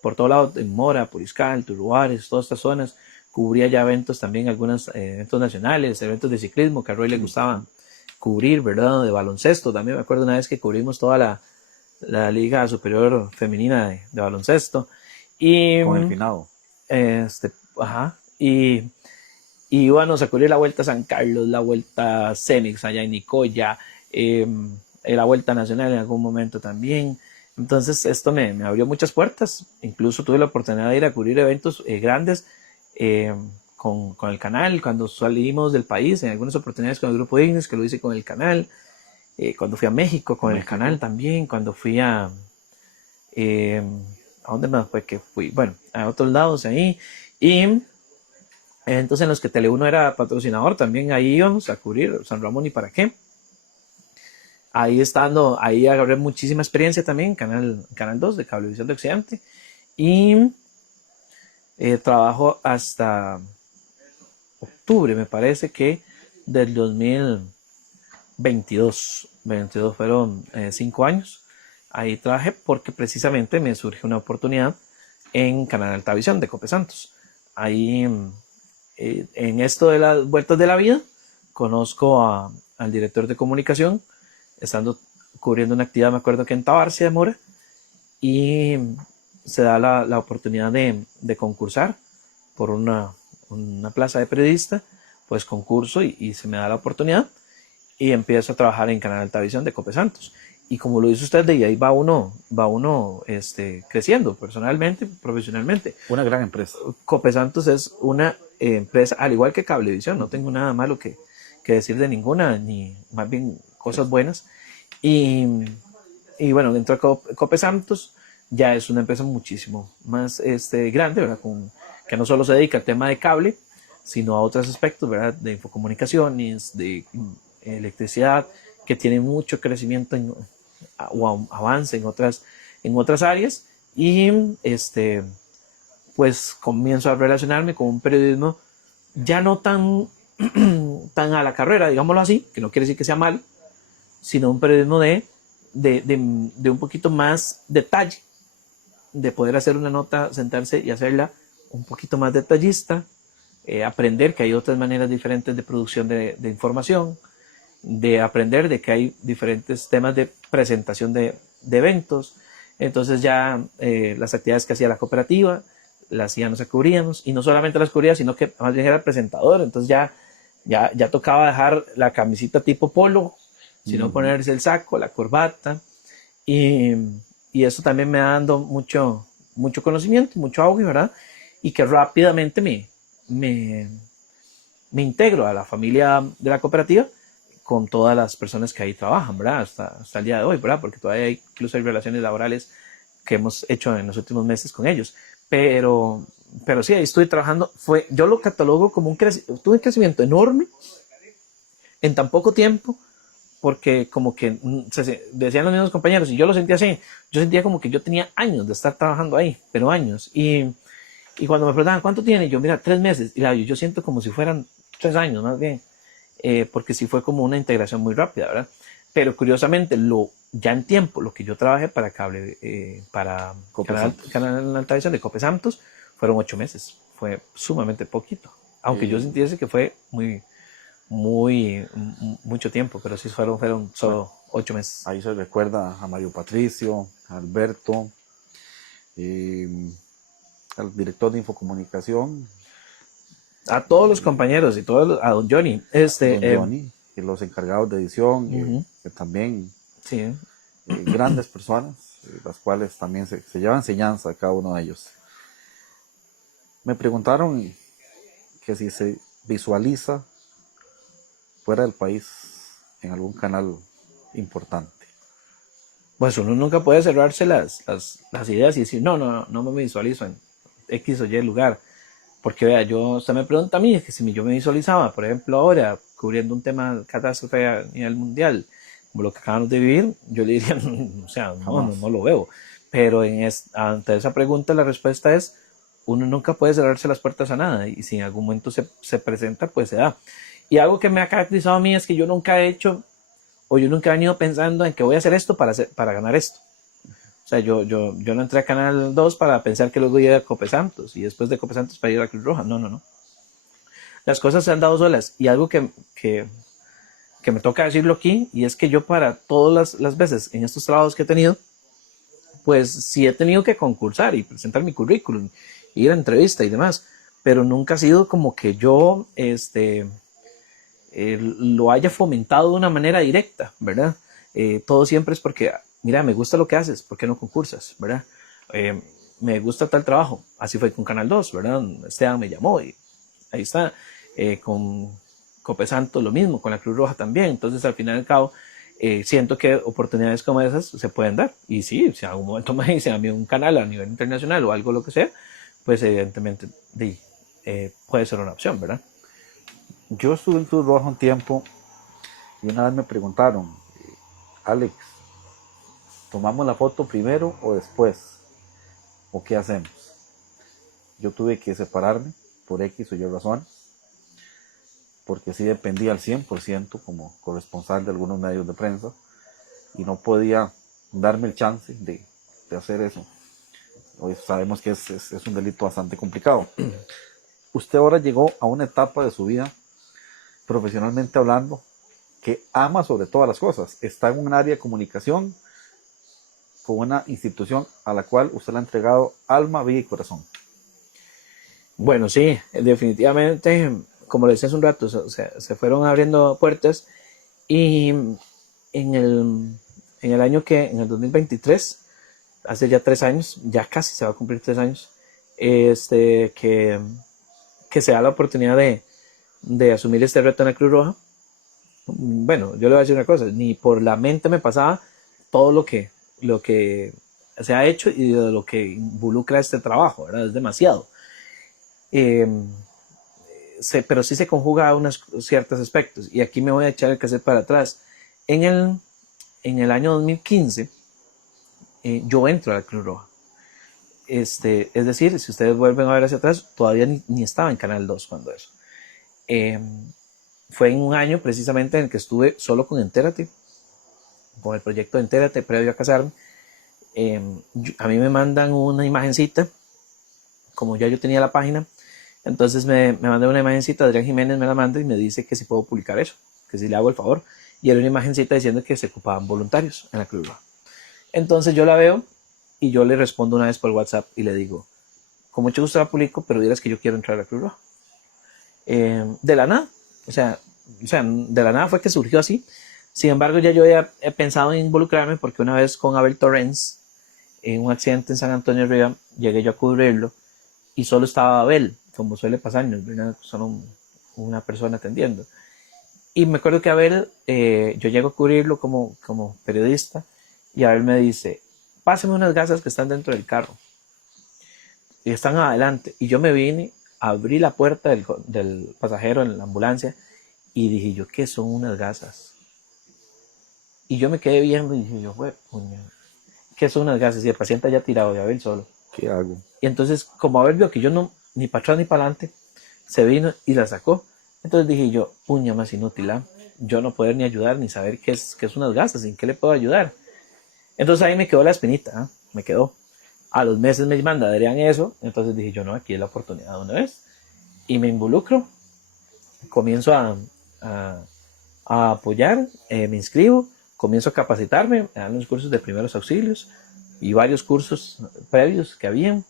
por todo lado, en Mora, Puriscal, Turuares, todas estas zonas. Cubría ya eventos también, algunos eventos nacionales, eventos de ciclismo que a Roy le gustaba cubrir, ¿verdad? De baloncesto. También me acuerdo una vez que cubrimos toda la Liga Superior Femenina de baloncesto. Y, Con el finado. Ajá. Y íbamos a cubrir la Vuelta a San Carlos, la Vuelta a Cenex allá en Nicoya, la Vuelta Nacional en algún momento también. Entonces esto me abrió muchas puertas. Incluso tuve la oportunidad de ir a cubrir eventos grandes con el canal, cuando salimos del país, en algunas oportunidades con el Grupo Ignis, que lo hice con el canal, cuando fui a México con el canal también, cuando fui ¿a dónde más fue que fui? Bueno, a otros lados ahí. Y eventos en los que Tele1 era patrocinador, también ahí íbamos a cubrir San Ramón y para qué. Ahí agarré muchísima experiencia también, Canal 2 de Cablevisión de Occidente. Y trabajo hasta octubre, me parece que del 2022. 22 fueron 5 años. Ahí trabajé porque precisamente me surgió una oportunidad en Canal Altavisión de Cope Santos. Ahí, en esto de las vueltas de la vida, conozco al director de comunicación, estando cubriendo una actividad, me acuerdo que en Tabarcia de Mora, y se da la oportunidad de concursar por una plaza de periodista, pues concurso y se me da la oportunidad y empiezo a trabajar en Canal Altavisión de Cope Santos. Y como lo dice usted, de ahí va uno creciendo personalmente, profesionalmente. Una gran empresa. Cope Santos es una empresa, al igual que Cablevisión, no tengo nada malo que decir de ninguna, ni más bien cosas buenas. Y bueno, dentro de Cope Santos ya es una empresa muchísimo más grande, ¿verdad? Que no solo se dedica al tema de cable, sino a otros aspectos, ¿verdad? De infocomunicaciones, de electricidad, que tiene mucho crecimiento o avance en otras áreas. Y pues comienzo a relacionarme con un periodismo ya no tan a la carrera, digámoslo así, que no quiere decir que sea mal, sino un periodismo de un poquito más detalle, de poder hacer una nota, sentarse y hacerla un poquito más detallista, aprender que hay otras maneras diferentes de producción de información, de aprender de que hay diferentes temas de presentación de eventos. Entonces ya las actividades que hacía la cooperativa las ya nos cubríamos, y no solamente las cubría, sino que más bien era el presentador. Entonces ya tocaba dejar la camisita tipo polo, sino ponerse el saco, la corbata, y, y eso también me va dando mucho conocimiento, mucho auge, ¿verdad? Y que rápidamente me, me integro a la familia de la cooperativa con todas las personas que ahí trabajan, ¿verdad? Hasta el día de hoy, ¿verdad? Porque todavía hay, incluso hay relaciones laborales que hemos hecho en los últimos meses con ellos. Pero sí, ahí estoy trabajando. Yo lo catalogo como tuve un crecimiento enorme en tan poco tiempo, porque como que decían los mismos compañeros, y yo lo sentía así, yo sentía como que yo tenía años de estar trabajando ahí, pero años. Y cuando me preguntaban, ¿cuánto tiene? Yo, mira, 3 meses. Y yo siento como si fueran 3 años más bien. Porque sí fue como una integración muy rápida, ¿verdad? Pero curiosamente, ya en tiempo, lo que yo trabajé para cable, para canal de alta visión de Cope Santos, fueron 8 meses. Fue sumamente poquito. Aunque yo sintiese que fue mucho tiempo, pero sí fueron solo 8 meses. Ahí se recuerda a Mario Patricio, a Alberto, al director de Infocomunicación, A todos los compañeros y a don Johnny. don Johnny, y los encargados de edición, que también sí. grandes personas, las cuales también se lleva enseñanza a cada uno de ellos. Me preguntaron que si se visualiza fuera del país en algún canal importante. Pues uno nunca puede cerrarse las ideas y decir, no me visualizo en X o Y lugar. Porque vea, usted me pregunta a mí, es que si yo me visualizaba, por ejemplo, ahora cubriendo un tema de catástrofe a nivel mundial, como lo que acabamos de vivir, yo le diría, o sea, no lo veo. Pero ante esa pregunta la respuesta es, uno nunca puede cerrarse las puertas a nada, y si en algún momento se presenta, pues se da. Y algo que me ha caracterizado a mí es que yo nunca he hecho, o yo nunca he venido pensando en que voy a hacer esto para ganar esto. O sea, yo no entré a Canal 2 para pensar que luego iba a Cope Santos y después de Cope Santos para ir a Cruz Roja. No. Las cosas se han dado solas, y algo que me toca decirlo aquí, y es que yo para todas las veces en estos trabajos que he tenido, pues sí he tenido que concursar y presentar mi currículum, ir a entrevista y demás, pero nunca ha sido como que yo lo haya fomentado de una manera directa, ¿verdad? Todo siempre es porque, mira, me gusta lo que haces, ¿por qué no concursas, verdad? Me gusta tal trabajo, así fue con Canal 2, ¿verdad? Esteban me llamó y ahí está. Con Cope Santos lo mismo, con la Cruz Roja también. Entonces, al final y al cabo, siento que oportunidades como esas se pueden dar. Y sí, si en algún momento me dicen a mí un canal a nivel internacional o algo lo que sea, pues evidentemente puede ser una opción, ¿verdad? Yo estuve en Cruz Roja un tiempo y una vez me preguntaron, Alex, ¿tomamos la foto primero o después? ¿O qué hacemos? Yo tuve que separarme por X o Y razones, porque sí dependía al 100% como corresponsal de algunos medios de prensa y no podía darme el chance de hacer eso. Hoy sabemos que es un delito bastante complicado. Usted ahora llegó a una etapa de su vida, profesionalmente hablando, que ama sobre todas las cosas. Está en un área de comunicación con una institución a la cual usted le ha entregado alma, vida y corazón. Bueno, sí, definitivamente, como le decía hace un rato, se fueron abriendo puertas, y en el año en el 2023, hace ya 3 años, ya casi se va a cumplir 3 años, que se da la oportunidad de asumir este reto en la Cruz Roja. Bueno, yo le voy a decir una cosa, ni por la mente me pasaba todo lo que se ha hecho y de lo que involucra este trabajo, ¿verdad? Es demasiado. Pero sí se conjuga a unos ciertos aspectos, y aquí me voy a echar el cassette para atrás. En el año 2015, yo entro a la Cruz Roja. Es decir, si ustedes vuelven a ver hacia atrás, todavía ni estaba en Canal 2 cuando eso. Fue en un año precisamente en el que estuve solo con Entérate, con el proyecto de Entérate previo a casarme, a mí me mandan una imagencita, como ya yo tenía la página, entonces me mandan una imagencita, Adrián Jiménez me la manda y me dice que si puedo publicar eso, que si le hago el favor, y era una imagencita diciendo que se ocupaban voluntarios en la Cruz Roja. Entonces yo la veo y yo le respondo una vez por WhatsApp y le digo, con mucho gusto la publico, pero dirás que yo quiero entrar a la Cruz Roja. De la nada, o sea, de la nada fue que surgió así. Sin embargo, ya yo había pensado en involucrarme porque una vez con Abel Torrens, en un accidente en San Antonio Río, llegué yo a cubrirlo y solo estaba Abel, como suele pasar, solo una persona atendiendo. Y me acuerdo que Abel, yo llego a cubrirlo como periodista y Abel me dice, pásame unas gasas que están dentro del carro. Y están adelante. Y yo me vine, abrí la puerta del pasajero en la ambulancia y dije yo, ¿qué son unas gasas? Y yo me quedé viendo y dije yo, puña, ¿qué son unas gasas? Y el paciente ya tirado, y Abel solo. ¿Qué hago? Y entonces, como Abel vio que yo no, ni para atrás ni para adelante, se vino y la sacó. Entonces dije yo, puña más inútil, ¿eh? Yo no poder ni ayudar ni saber qué es unas gasas, en qué le puedo ayudar. Entonces ahí me quedó la espinita, ¿eh? Me quedó. A los meses me manda Adrián eso, entonces dije yo, no, aquí es la oportunidad de una vez. Y me involucro, comienzo a apoyar, me inscribo, comienzo a capacitarme, a dar unos cursos de primeros auxilios y varios cursos previos que habían.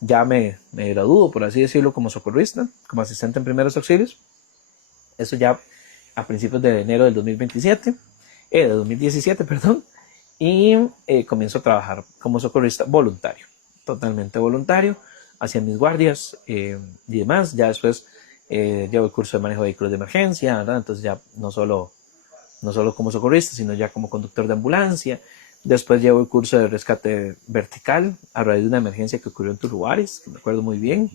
Ya me gradúo, por así decirlo, como socorrista, como asistente en primeros auxilios. Eso ya a principios de enero del 2017, perdón. Y comienzo a trabajar como socorrista voluntario, totalmente voluntario, hacía mis guardias y demás. Ya después llevo el curso de manejo de vehículos de emergencia, ¿verdad? Entonces ya no solo como socorrista, sino ya como conductor de ambulancia. Después llevo el curso de rescate vertical a raíz de una emergencia que ocurrió en Turrubares, que me acuerdo muy bien,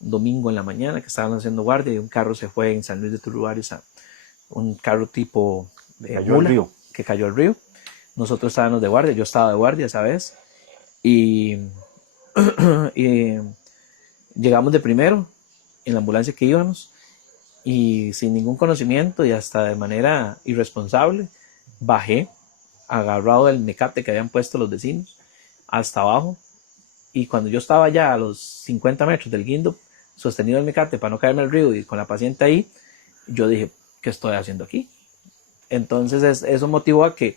un domingo en la mañana que estaban haciendo guardia y un carro se fue en San Luis de Turrubares, un carro tipo mula, que cayó al río. Nosotros estábamos de guardia, yo estaba de guardia esa vez y llegamos de primero en la ambulancia que íbamos y sin ningún conocimiento y hasta de manera irresponsable bajé agarrado del mecate que habían puesto los vecinos hasta abajo, y cuando yo estaba ya a los 50 metros del guindo sostenido el mecate para no caerme al río y con la paciente ahí, yo dije, ¿qué estoy haciendo aquí? Entonces eso motivó a que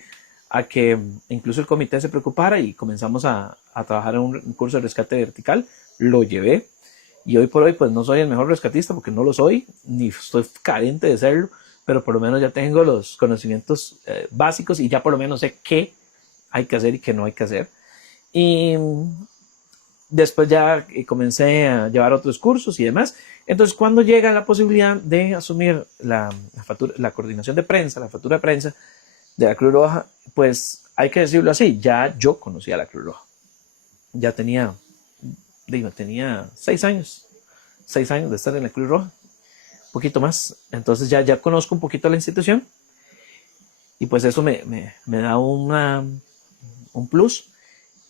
incluso el comité se preocupara y comenzamos a trabajar en un curso de rescate vertical. Lo llevé y hoy por hoy pues no soy el mejor rescatista porque no lo soy, ni estoy carente de serlo, pero por lo menos ya tengo los conocimientos básicos y ya por lo menos sé qué hay que hacer y qué no hay que hacer. Y después ya comencé a llevar otros cursos y demás. Entonces cuando llega la posibilidad de asumir la coordinación de prensa, la factura de prensa de la Cruz Roja, pues hay que decirlo así, ya yo conocía a la Cruz Roja. Ya tenía 6 años de estar en la Cruz Roja, un poquito más. Entonces ya conozco un poquito la institución y pues eso me da un plus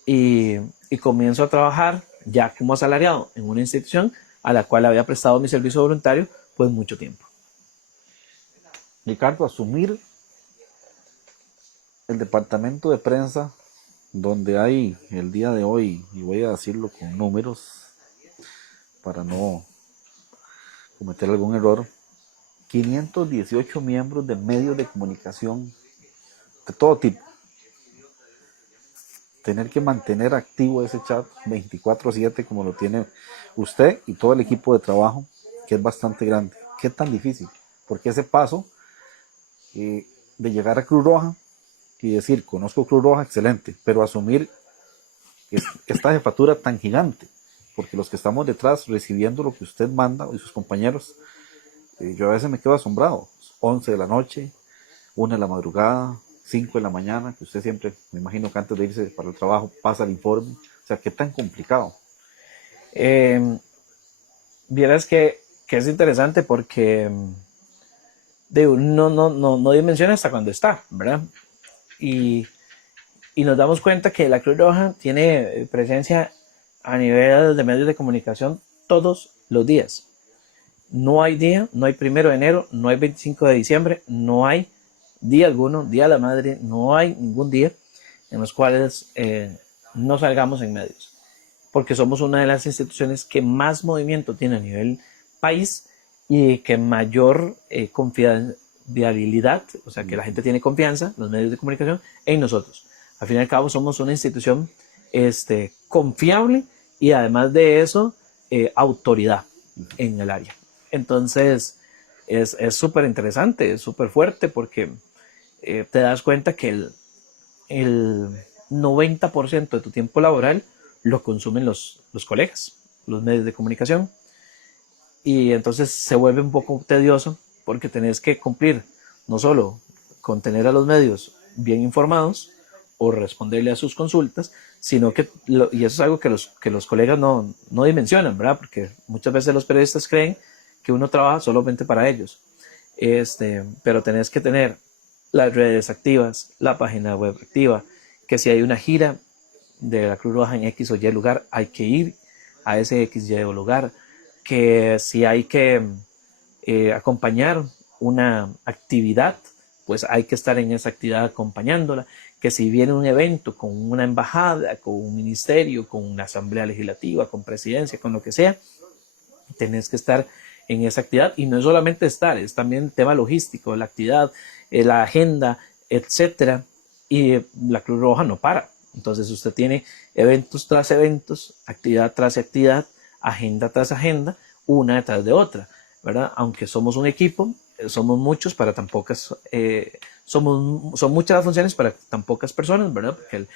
y comienzo a trabajar ya como asalariado en una institución a la cual había prestado mi servicio voluntario pues mucho tiempo. Ricardo, asumir el departamento de prensa donde hay el día de hoy, y voy a decirlo con números para no cometer algún error, 518 miembros de medios de comunicación de todo tipo. Tener que mantener activo ese chat 24/7 como lo tiene usted y todo el equipo de trabajo, que es bastante grande. ¿Qué tan difícil? Porque ese paso de llegar a Cruz Roja y decir, conozco Cruz Roja, excelente, pero asumir esta jefatura tan gigante, porque los que estamos detrás recibiendo lo que usted manda y sus compañeros, yo a veces me quedo asombrado. 11 de la noche, 1 de la madrugada, 5 de la mañana, que usted siempre, me imagino que antes de irse para el trabajo pasa el informe. O sea, ¿qué tan complicado? Vieras que es interesante porque no dimensiona hasta cuando está, ¿verdad? Y nos damos cuenta que la Cruz Roja tiene presencia a nivel de medios de comunicación todos los días. No hay día, no hay 1 de enero, no hay 25 de diciembre, no hay día alguno, Día de la Madre, no hay ningún día en los cuales no salgamos en medios, porque somos una de las instituciones que más movimiento tiene a nivel país y que mayor confiabilidad, o sea, que la gente tiene confianza, los medios de comunicación, en nosotros. Al fin y al cabo somos una institución confiable y además de eso, autoridad en el área. Entonces, es súper interesante, es súper fuerte porque te das cuenta que el 90% de tu tiempo laboral lo consumen los colegas, los medios de comunicación. Y entonces se vuelve un poco tedioso porque tenés que cumplir no solo con tener a los medios bien informados o responderle a sus consultas, sino que, y eso es algo que los colegas no dimensionan, ¿verdad? Porque muchas veces los periodistas creen que uno trabaja solamente para ellos. Pero tenés que tener las redes activas, la página web activa, que si hay una gira de la Cruz Roja en X o Y lugar, hay que ir a ese X, Y lugar, que si hay que acompañar una actividad, pues hay que estar en esa actividad acompañándola, que si viene un evento con una embajada, con un ministerio, con una asamblea legislativa, con presidencia, con lo que sea, tenés que estar en esa actividad, y no es solamente estar, es también el tema logístico, la actividad, la agenda, etcétera, y la Cruz Roja no para. Entonces usted tiene eventos tras eventos, actividad tras actividad, agenda tras agenda, una detrás de otra, ¿verdad? Aunque somos un equipo, somos muchos para tan pocas, son muchas las funciones para tan pocas personas, ¿verdad? Porque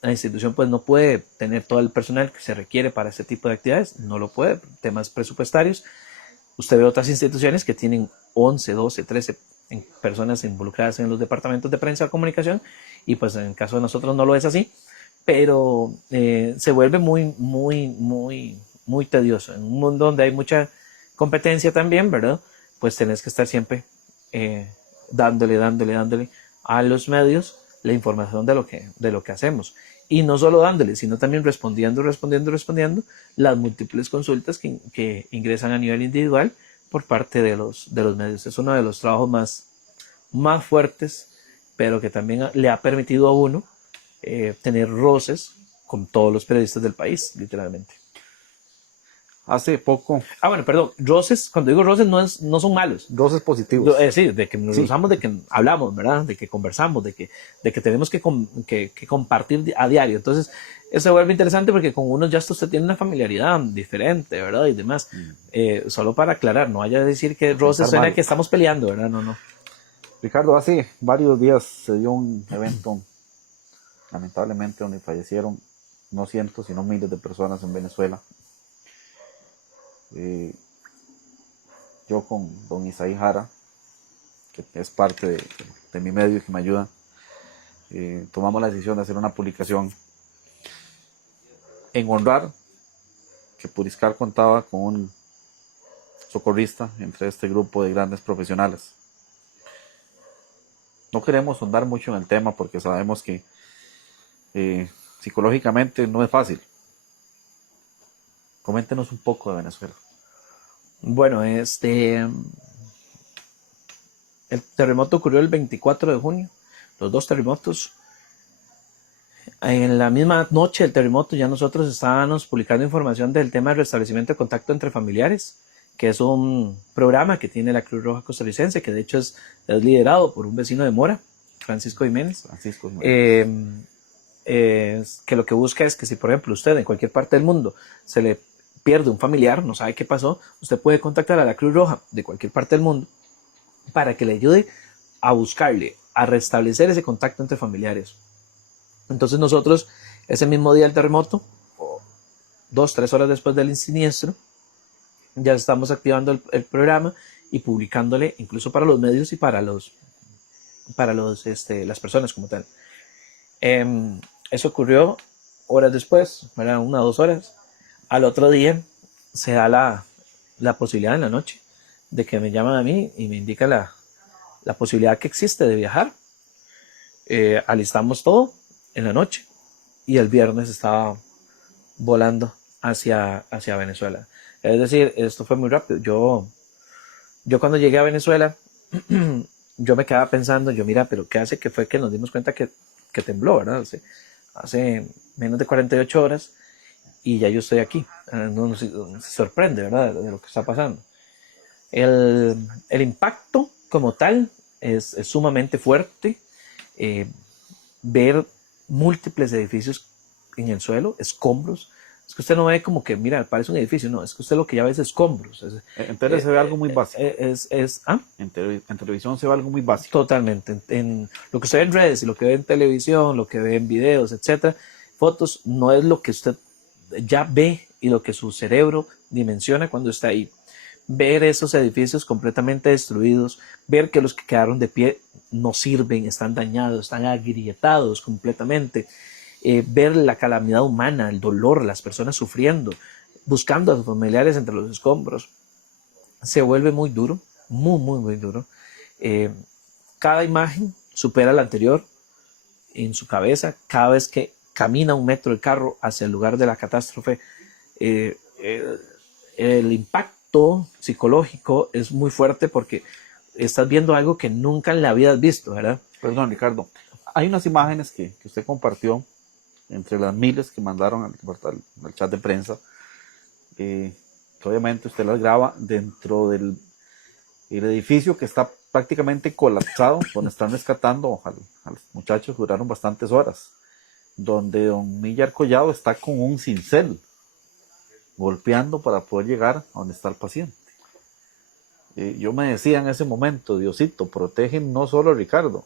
la institución pues no puede tener todo el personal que se requiere para este tipo de actividades, no lo puede, temas presupuestarios. Usted ve otras instituciones que tienen 11, 12, 13 personas involucradas en los departamentos de prensa y comunicación, y pues en el caso de nosotros no lo es así, pero se vuelve muy tedioso. En un mundo donde hay mucha competencia también, ¿verdad? Pues tenés que estar siempre dándole a los medios la información de lo que hacemos. Y no solo dándole, sino también respondiendo las múltiples consultas que ingresan a nivel individual por parte de los medios. Es uno de los trabajos más fuertes, pero que también le ha permitido a uno tener roces con todos los periodistas del país, literalmente. Hace poco, Bueno, perdón, roces, cuando digo roces no son malos. roces positivos. Sí, de que nos rozamos, de que hablamos, ¿verdad? De que conversamos, de que tenemos que compartir a diario. Entonces, eso se vuelve interesante porque con unos ya usted tiene una familiaridad diferente, ¿verdad? Y demás. Solo para aclarar, no vaya a decir que roces suena que estamos peleando, ¿verdad? No. Ricardo, hace varios días se dio un evento, lamentablemente, donde fallecieron no cientos, sino miles de personas en Venezuela. Yo con don Isaí Jara, que es parte de mi medio y que me ayuda, tomamos la decisión de hacer una publicación en honrar que Puriscal contaba con un socorrista entre este grupo de grandes profesionales. No queremos ahondar mucho en el tema porque sabemos que psicológicamente no es fácil. Coméntenos un poco de Venezuela. Bueno, el terremoto ocurrió el 24 de junio, los dos terremotos. En la misma noche del terremoto ya nosotros estábamos publicando información del tema de restablecimiento de contacto entre familiares, que es un programa que tiene la Cruz Roja Costarricense, que de hecho es liderado por un vecino de Mora, Francisco Jiménez. Que lo que busca es que si, por ejemplo, usted en cualquier parte del mundo se le pierde un familiar, no sabe qué pasó, usted puede contactar a la Cruz Roja de cualquier parte del mundo para que le ayude a buscarle, a restablecer ese contacto entre familiares. Entonces nosotros, ese mismo día del terremoto, 2-3 horas después del siniestro, ya estamos activando el programa y publicándole incluso para los medios y para las personas como tal. Eso ocurrió horas después, ¿verdad? 1 o 2 horas. Al otro día se da la posibilidad en la noche de que me llaman a mí y me indica la posibilidad que existe de viajar. Alistamos todo en la noche y el viernes estaba volando hacia Venezuela. Es decir, esto fue muy rápido. Yo cuando llegué a Venezuela yo me quedaba pensando, yo mira, pero ¿qué hace que fue que nos dimos cuenta que tembló, ¿verdad? Hace menos de 48 horas y ya yo estoy aquí. No se sorprende, ¿verdad? De lo que está pasando. El impacto como tal es sumamente fuerte. Eh, ver múltiples edificios en el suelo, escombros. Es que usted no ve como que, mira, parece un edificio, no, es que usted lo que ya ve es escombros. En tele se ve algo muy básico. ¿Ah? En televisión se ve algo muy básico. Totalmente. En lo que usted ve en redes y lo que ve en televisión, lo que ve en videos, etcétera, fotos, no es lo que usted ya ve y lo que su cerebro dimensiona cuando está ahí. Ver esos edificios completamente destruidos, ver que los que quedaron de pie no sirven, están dañados, están agrietados completamente, ver la calamidad humana, el dolor, las personas sufriendo, buscando a sus familiares entre los escombros, se vuelve muy duro, muy duro. Cada imagen supera la anterior en su cabeza, cada vez que camina un metro el carro hacia el lugar de la catástrofe, el impacto psicológico es muy fuerte porque estás viendo algo que nunca en la vida has visto, ¿verdad? Perdón, Ricardo. Hay unas imágenes que usted compartió entre las miles que mandaron al chat de prensa, que obviamente usted las graba dentro del el edificio que está prácticamente colapsado, donde están rescatando a los muchachos, duraron bastantes horas, donde don Millar Collado está con un cincel, golpeando para poder llegar a donde está el paciente. Yo me decía en ese momento, Diosito, protege no solo a Ricardo,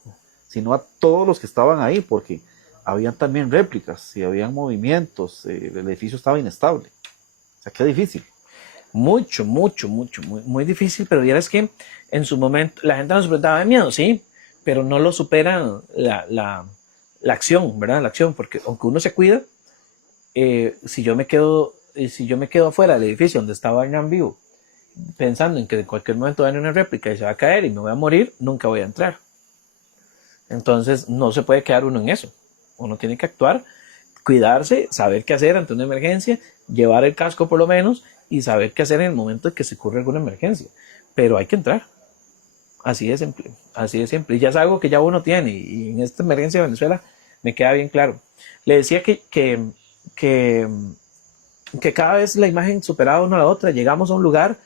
sino a todos los que estaban ahí, porque habían también réplicas y habían movimientos, el edificio estaba inestable. O sea, qué difícil. Mucho, muy difícil, pero ya es que en su momento la gente nos preguntaba de miedo, sí, pero no lo supera la acción, ¿verdad? La acción, porque aunque uno se cuida, si yo me quedo afuera del edificio donde estaba en vivo, pensando en que en cualquier momento va a venir una réplica y se va a caer y me voy a morir, nunca voy a entrar. Entonces no se puede quedar uno en eso. Uno tiene que actuar, cuidarse, saber qué hacer ante una emergencia, llevar el casco por lo menos y saber qué hacer en el momento de que se ocurre alguna emergencia. Pero hay que entrar. Así de simple, así de simple. Y ya es algo que ya uno tiene y en esta emergencia de Venezuela me queda bien claro. Le decía que cada vez la imagen superaba una a la otra. Llegamos a un lugar,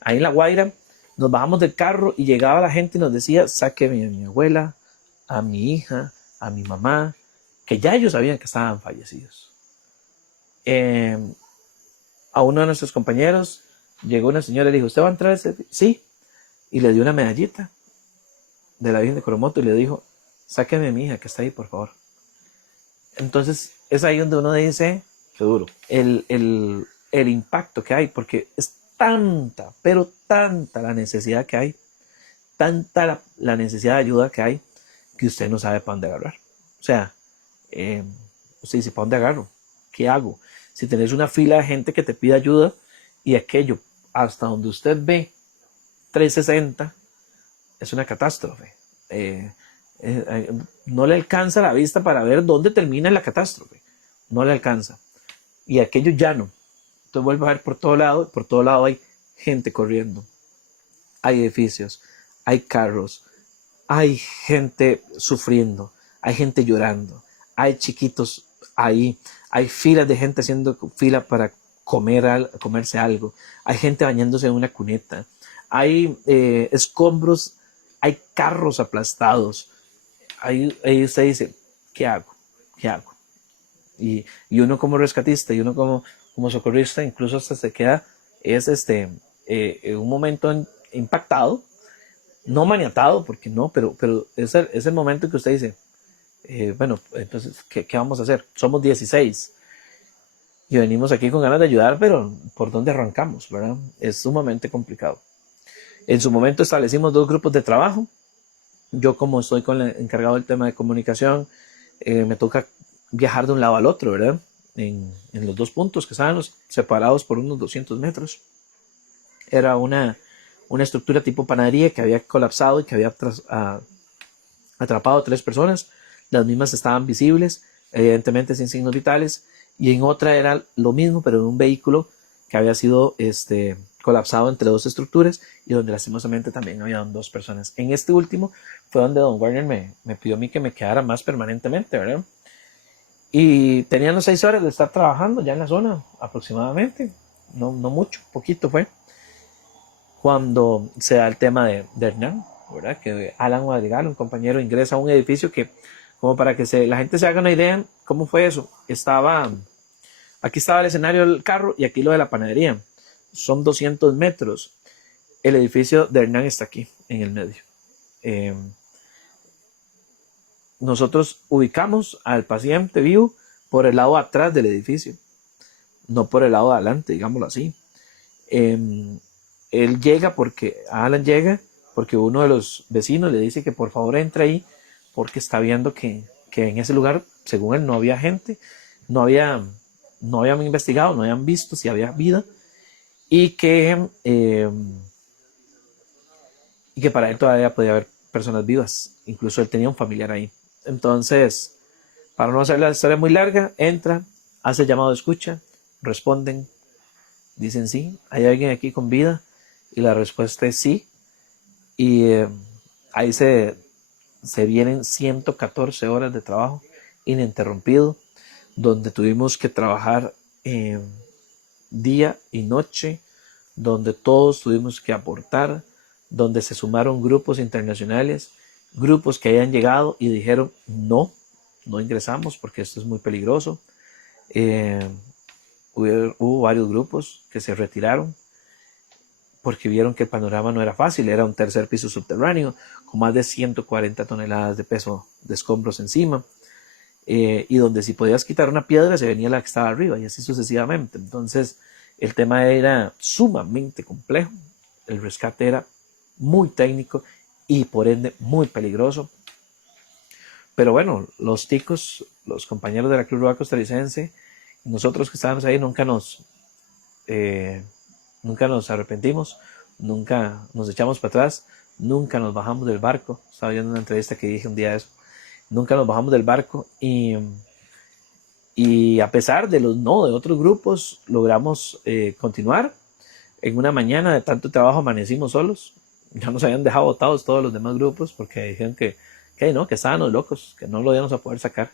ahí en La Guaira, nos bajamos del carro y llegaba la gente y nos decía, sáqueme a mi abuela, a mi hija, a mi mamá, que ya ellos sabían que estaban fallecidos. A uno de nuestros compañeros llegó una señora y le dijo, ¿usted va a entrar? Sí. Y le dio una medallita de la Virgen de Coromoto y le dijo, sáqueme a mi hija que está ahí, por favor. Entonces es ahí donde uno dice, qué duro, el impacto que hay, porque es tanta, pero tanta la necesidad que hay, tanta la necesidad de ayuda que hay, que usted no sabe para dónde agarrar. O sea, usted dice, ¿para dónde agarro? ¿Qué hago? Si tenés una fila de gente que te pide ayuda y aquello, hasta donde usted ve 360, es una catástrofe. No le alcanza la vista para ver dónde termina la catástrofe. No le alcanza. Y aquello llano. Entonces vuelve a ver por todo lado hay gente corriendo. Hay edificios, hay carros, hay gente sufriendo, hay gente llorando, hay chiquitos ahí, hay filas de gente haciendo fila para comerse algo, hay gente bañándose en una cuneta, hay escombros, hay carros aplastados. Ahí usted dice, ¿qué hago? ¿Qué hago? Y uno como rescatista y uno como socorrista incluso hasta se queda, es un momento impactado, no maniatado, porque no, pero es el momento que usted dice, bueno, entonces, ¿qué vamos a hacer? Somos 16 y venimos aquí con ganas de ayudar, pero ¿por dónde arrancamos? ¿Verdad? Es sumamente complicado. En su momento establecimos 2 grupos de trabajo. Yo, como estoy encargado del tema de comunicación, me toca viajar de un lado al otro, ¿verdad? En los 2 puntos que estaban separados por unos 200 metros. Era una estructura tipo panadería que había colapsado y que había atrapado a 3 personas. Las mismas estaban visibles, evidentemente sin signos vitales. Y en otra era lo mismo, pero en un vehículo que había sido colapsado entre dos estructuras y donde lastimosamente también habían 2 personas. En este último fue donde don Werner me pidió a mí que me quedara más permanentemente, ¿verdad? Y teníamos 6 horas de estar trabajando ya en la zona aproximadamente, no mucho, poquito fue, cuando se da el tema de Hernán, ¿verdad? Que Alan Madrigal, un compañero, ingresa a un edificio que, como para que la gente se haga una idea, ¿cómo fue eso? Aquí estaba el escenario del carro y aquí lo de la panadería. Son 200 metros. El edificio de Hernán está aquí, en el medio. Nosotros ubicamos al paciente vivo por el lado atrás del edificio, no por el lado de adelante, digámoslo así. Alan llega porque uno de los vecinos le dice que por favor entre ahí porque está viendo que en ese lugar, según él, no había gente, no habían investigado, no habían visto si había vida y que para él todavía podía haber personas vivas, incluso él tenía un familiar ahí. Entonces, para no hacer la historia muy larga, entra, hace el llamado de escucha, responden, dicen sí, hay alguien aquí con vida y la respuesta es sí. Y ahí se vienen 114 horas de trabajo ininterrumpido, donde tuvimos que trabajar día y noche, donde todos tuvimos que aportar, donde se sumaron grupos internacionales, grupos que hayan llegado y dijeron no ingresamos porque esto es muy peligroso. Hubo varios grupos que se retiraron porque vieron que el panorama no era fácil, era un tercer piso subterráneo con más de 140 toneladas de peso de escombros encima, y donde si podías quitar una piedra se venía la que estaba arriba y así sucesivamente. Entonces el tema era sumamente complejo, el rescate era muy técnico y por ende muy peligroso. Pero bueno, los ticos, los compañeros de la Cruz Roja Costarricense, nosotros que estábamos ahí nunca nos arrepentimos, nunca nos echamos para atrás, nunca nos bajamos del barco. Estaba viendo una entrevista que dije un día de eso. Nunca nos bajamos del barco y a pesar de los no de otros grupos, logramos continuar. En una mañana de tanto trabajo amanecimos solos. Ya nos habían dejado botados todos los demás grupos porque dijeron que estábamos locos, que no lo íbamos a poder sacar.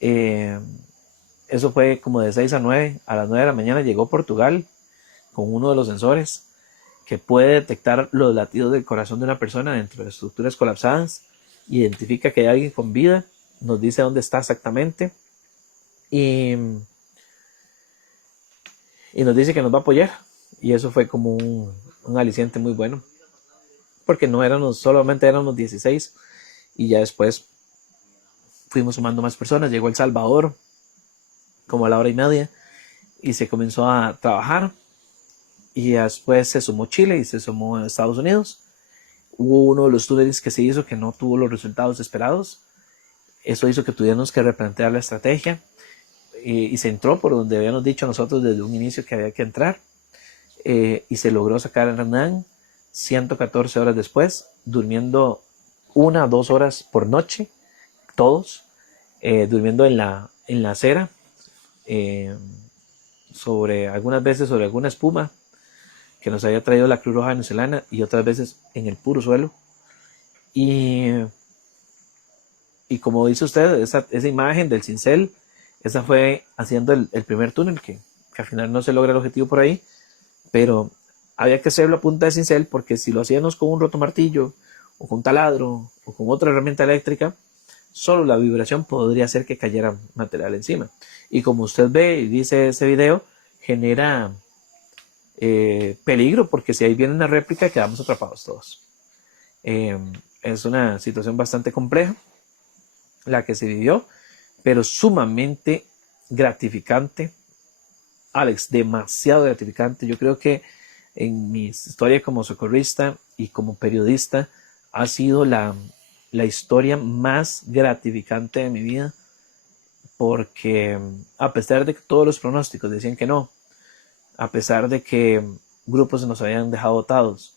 Eso fue como de 6 a 9. A las 9 de la mañana llegó Portugal con uno de los sensores que puede detectar los latidos del corazón de una persona dentro de estructuras colapsadas, identifica que hay alguien con vida, nos dice dónde está exactamente y nos dice que nos va a apoyar, y eso fue como un aliciente muy bueno porque solamente éramos 16 y ya después fuimos sumando más personas. Llegó El Salvador como a la 1:30 y se comenzó a trabajar. Y después se sumó Chile y se sumó Estados Unidos. Hubo uno de los túneles que se hizo que no tuvo los resultados esperados. Eso hizo que tuviéramos que replantear la estrategia. Y se entró por donde habíamos dicho nosotros desde un inicio que había que entrar. Y se logró sacar a Hernán 114 horas después, durmiendo 1 o 2 horas por noche, todos, durmiendo en la acera, algunas veces sobre alguna espuma que nos había traído la Cruz Roja venezolana y otras veces en el puro suelo. Y como dice usted, esa imagen del cincel, esa fue haciendo el primer túnel, que al final no se logra el objetivo por ahí, pero había que hacerlo a punta de cincel porque si lo hacíamos con un rotomartillo o con taladro o con otra herramienta eléctrica, solo la vibración podría hacer que cayera material encima. Y como usted ve y dice ese video, genera peligro porque si ahí viene una réplica quedamos atrapados todos. Es una situación bastante compleja la que se vivió, pero sumamente gratificante, Alex, demasiado gratificante. Yo creo que en mi historia como socorrista y como periodista ha sido la historia más gratificante de mi vida, porque a pesar de que todos los pronósticos decían que no, a pesar de que grupos nos habían dejado botados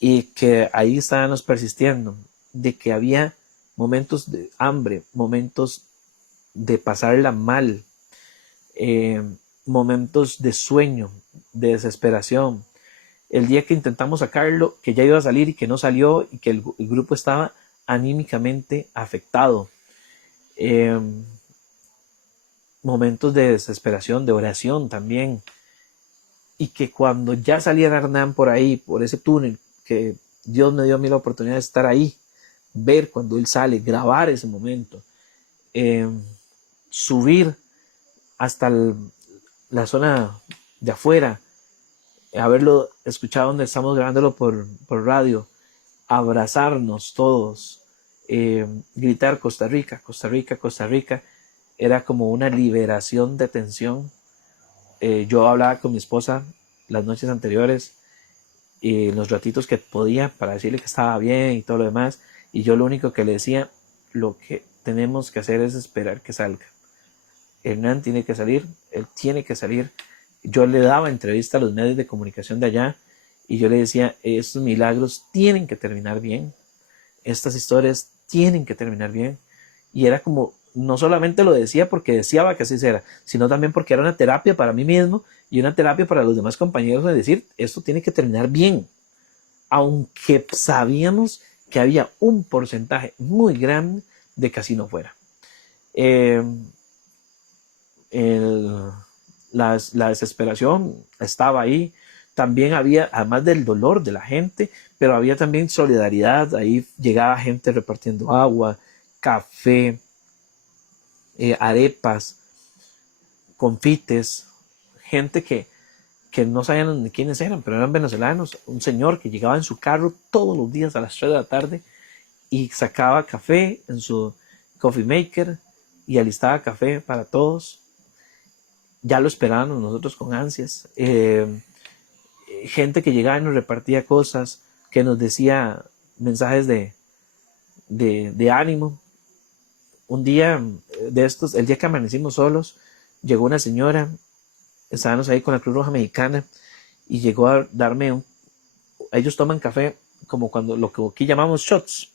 y que ahí estábamos persistiendo, de que había momentos de hambre, momentos de pasarla mal, momentos de sueño, de desesperación, el día que intentamos sacarlo, que ya iba a salir y que no salió y que el grupo estaba anímicamente afectado. Eh, Momentos de desesperación, de oración también. Y que cuando ya saliera Hernán por ahí, por ese túnel, que Dios me dio a mí la oportunidad de estar ahí, ver cuando él sale, grabar ese momento, eh, subir hasta la zona de afuera, haberlo escuchado donde estamos grabándolo por radio, abrazarnos todos, gritar Costa Rica, Costa Rica, Costa Rica, era como una liberación de tensión. Yo hablaba con mi esposa las noches anteriores y los ratitos que podía para decirle que estaba bien y todo lo demás, y yo lo único que le decía, lo que tenemos que hacer es esperar que salga. Hernán tiene que salir, él tiene que salir. Yo le daba entrevista a los medios de comunicación de allá y yo le decía, estos milagros tienen que terminar bien, estas historias tienen que terminar bien. Y era como, no solamente lo decía porque deseaba que así era, sino también porque era una terapia para mí mismo y una terapia para los demás compañeros de decir, esto tiene que terminar bien. Aunque sabíamos que había un porcentaje muy grande de que así no fuera. La desesperación estaba ahí. También había, además del dolor de la gente, pero había también solidaridad. Ahí llegaba gente repartiendo agua, café, arepas, confites, gente que no sabían ni quiénes eran, pero eran venezolanos. Un señor que llegaba en su carro todos los días a las 3 de la tarde y sacaba café en su coffee maker y alistaba café para todos. Ya lo esperábamos nosotros con ansias. Gente que llegaba y nos repartía cosas, que nos decía mensajes de ánimo. Un día de estos, el día que amanecimos solos, llegó una señora, estábamos ahí con la Cruz Roja Mexicana, y llegó a darme ellos toman café como cuando lo que aquí llamamos shots.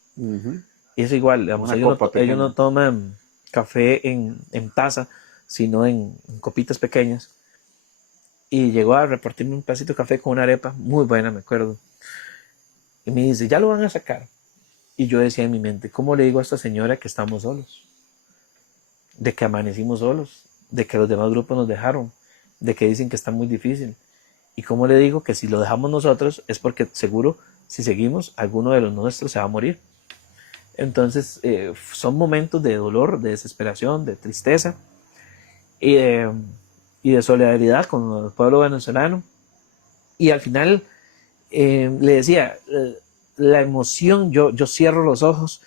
Y es igual, digamos, ellos no toman café en taza, sino en copitas pequeñas. Y llegó a repartirme un pedacito de café con una arepa, muy buena, me acuerdo. Y me dice, ya lo van a sacar. Y yo decía en mi mente, ¿cómo le digo a esta señora que estamos solos? De que amanecimos solos, de que los demás grupos nos dejaron, de que dicen que está muy difícil. ¿Y cómo le digo que si lo dejamos nosotros es porque seguro si seguimos alguno de los nuestros se va a morir? Entonces son momentos de dolor, de desesperación, de tristeza y de solidaridad con el pueblo venezolano. Y al final le decía, la emoción, yo cierro los ojos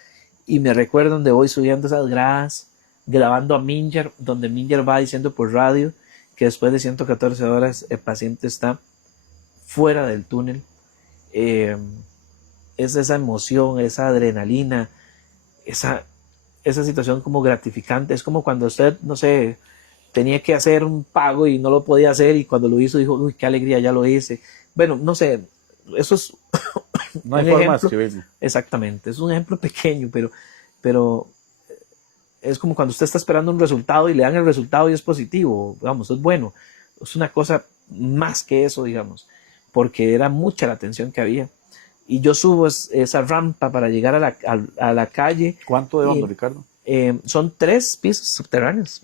y me recuerdo donde voy subiendo esas gradas, grabando a Minger, donde Minger va diciendo por radio que después de 114 horas el paciente está fuera del túnel. Es esa emoción, esa adrenalina, esa situación como gratificante. Es como cuando usted, no sé, tenía que hacer un pago y no lo podía hacer y cuando lo hizo dijo, uy, qué alegría, ya lo hice. Bueno, no sé, eso es no hay forma de escribirlo. Exactamente, es un ejemplo pequeño, pero es como cuando usted está esperando un resultado y le dan el resultado y es positivo, vamos, es bueno. Es una cosa más que eso, digamos, porque era mucha la tensión que había. Y yo subo esa rampa para llegar a la calle. ¿Cuánto de hondo, Ricardo? Son 3 pisos subterráneos.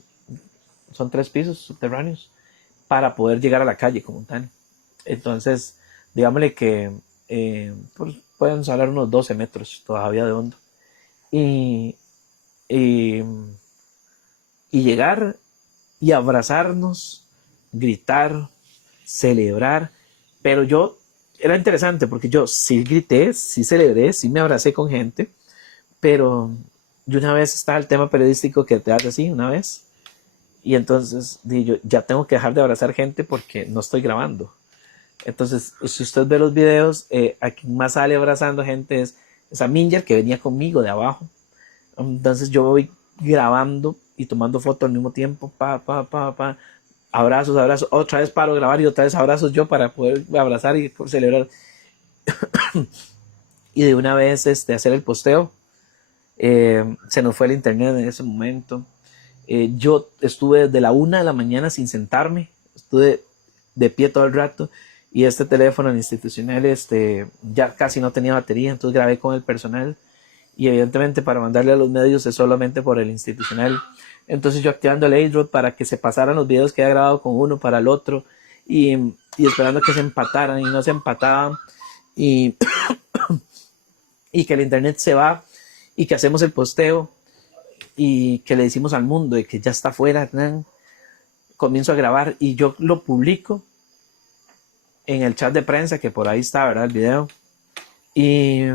Son 3 pisos subterráneos para poder llegar a la calle como tal. Entonces, digámosle que pues pueden hablar unos 12 metros todavía de hondo. Y llegar y abrazarnos, gritar, celebrar. Pero yo, era interesante porque yo sí grité, sí celebré, sí me abracé con gente, pero yo una vez estaba el tema periodístico que te hace así, una vez, y entonces dije yo, ya tengo que dejar de abrazar gente porque no estoy grabando. Entonces, si usted ve los videos, a quien más sale abrazando gente es a Minger, que venía conmigo de abajo. Entonces yo voy grabando y tomando fotos al mismo tiempo, abrazos, otra vez paro de grabar y otra vez abrazos yo para poder abrazar y celebrar. Y de una vez hacer el posteo. Se nos fue el internet en ese momento. Yo estuve desde la 1 de la mañana sin sentarme, estuve de pie todo el rato y este teléfono, el institucional, ya casi no tenía batería, entonces grabé con el personal y evidentemente para mandarle a los medios es solamente por el institucional. Entonces yo activando el AirDrop para que se pasaran los videos que había grabado con uno para el otro y esperando que se empataran y no se empataban y, y que el internet se va y que hacemos el posteo y que le decimos al mundo de que ya está fuera, Hernán. Comienzo a grabar y yo lo publico en el chat de prensa, que por ahí está, ¿verdad? El video. Y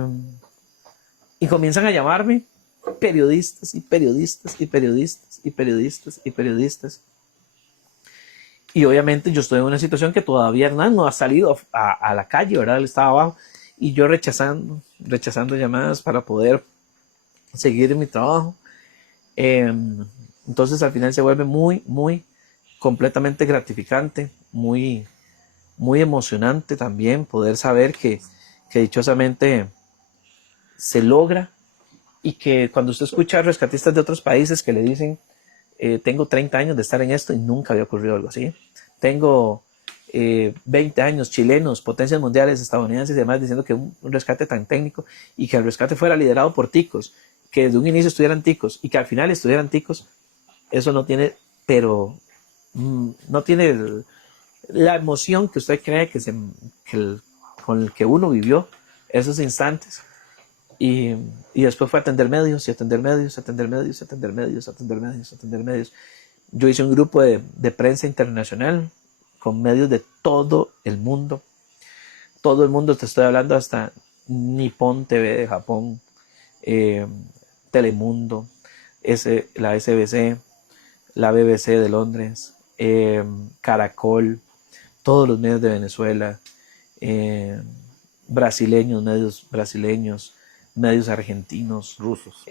comienzan a llamarme periodistas y periodistas y periodistas y periodistas y periodistas. Y obviamente yo estoy en una situación que todavía Hernán no ha salido a la calle, ¿verdad? Él estaba abajo y yo rechazando llamadas para poder seguir mi trabajo. Entonces al final se vuelve muy completamente gratificante, muy emocionante también poder saber que dichosamente se logra y que cuando usted escucha a rescatistas de otros países que le dicen tengo 30 años de estar en esto y nunca había ocurrido algo así, tengo 20 años, chilenos, potencias mundiales, estadounidenses y demás diciendo que un rescate tan técnico y que el rescate fuera liderado por ticos, que desde un inicio estuvieran ticos y que al final estuvieran ticos, eso no tiene, pero no tiene la emoción que usted cree con el que uno vivió esos instantes. Y después fue atender medios y atender medios, atender medios, atender medios, atender medios, atender medios. Yo hice un grupo de prensa internacional con medios de todo el mundo. Todo el mundo, te estoy hablando hasta Nippon TV de Japón, Telemundo, la SBC, la BBC de Londres, Caracol, todos los medios de Venezuela, brasileños, medios brasileños, medios argentinos, rusos,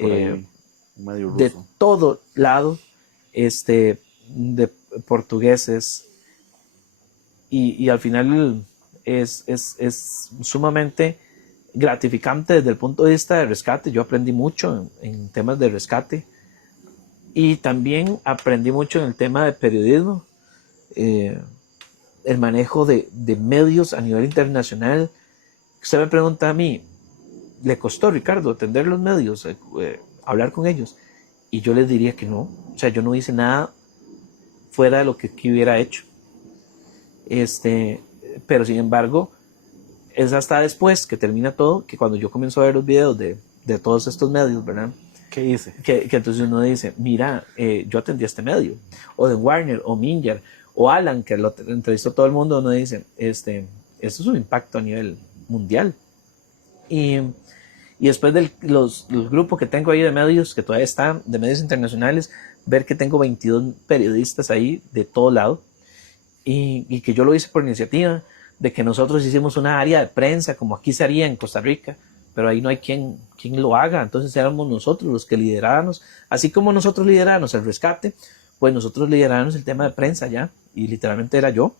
medio ruso. De todo lado, de portugueses, y al final es sumamente gratificante desde el punto de vista de rescate. Yo aprendí mucho en temas de rescate y también aprendí mucho en el tema de periodismo, el manejo de medios a nivel internacional. Usted me pregunta a mí, ¿le costó, Ricardo, atender los medios, hablar con ellos? Y yo les diría que no. O sea, yo no hice nada fuera de lo que hubiera hecho. Pero sin embargo, es hasta después que termina todo, que cuando yo comienzo a ver los videos de todos estos medios, ¿verdad? ¿Qué hice? Que entonces uno dice, mira, yo atendí a este medio, o de Warner, o Minjar, o Alan, que lo entrevistó todo el mundo. Uno dice, esto es un impacto a nivel mundial. Y después de los grupos que tengo ahí de medios, que todavía están, de medios internacionales, ver que tengo 22 periodistas ahí de todo lado, y que yo lo hice por iniciativa, de que nosotros hicimos una área de prensa, como aquí se haría en Costa Rica, pero ahí no hay quien lo haga. Entonces éramos nosotros los que liderábamos, así como nosotros liderábamos el rescate, pues nosotros liderábamos el tema de prensa ya, y literalmente era yo.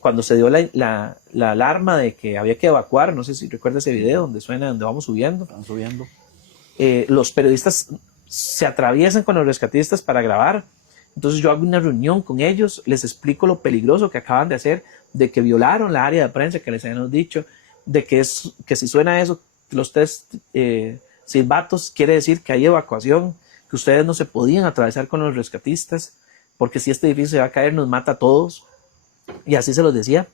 Cuando se dio la alarma de que había que evacuar, no sé si recuerda ese video donde suena, donde vamos subiendo. Están subiendo. Los periodistas se atraviesan con los rescatistas para grabar. Entonces yo hago una reunión con ellos, les explico lo peligroso que acaban de hacer, de que violaron la área de prensa que les habíamos dicho, de que si suena eso, los 3 silbatos, quiere decir que hay evacuación, que ustedes no se podían atravesar con los rescatistas, porque si este edificio se va a caer nos mata a todos. Y así se los decía.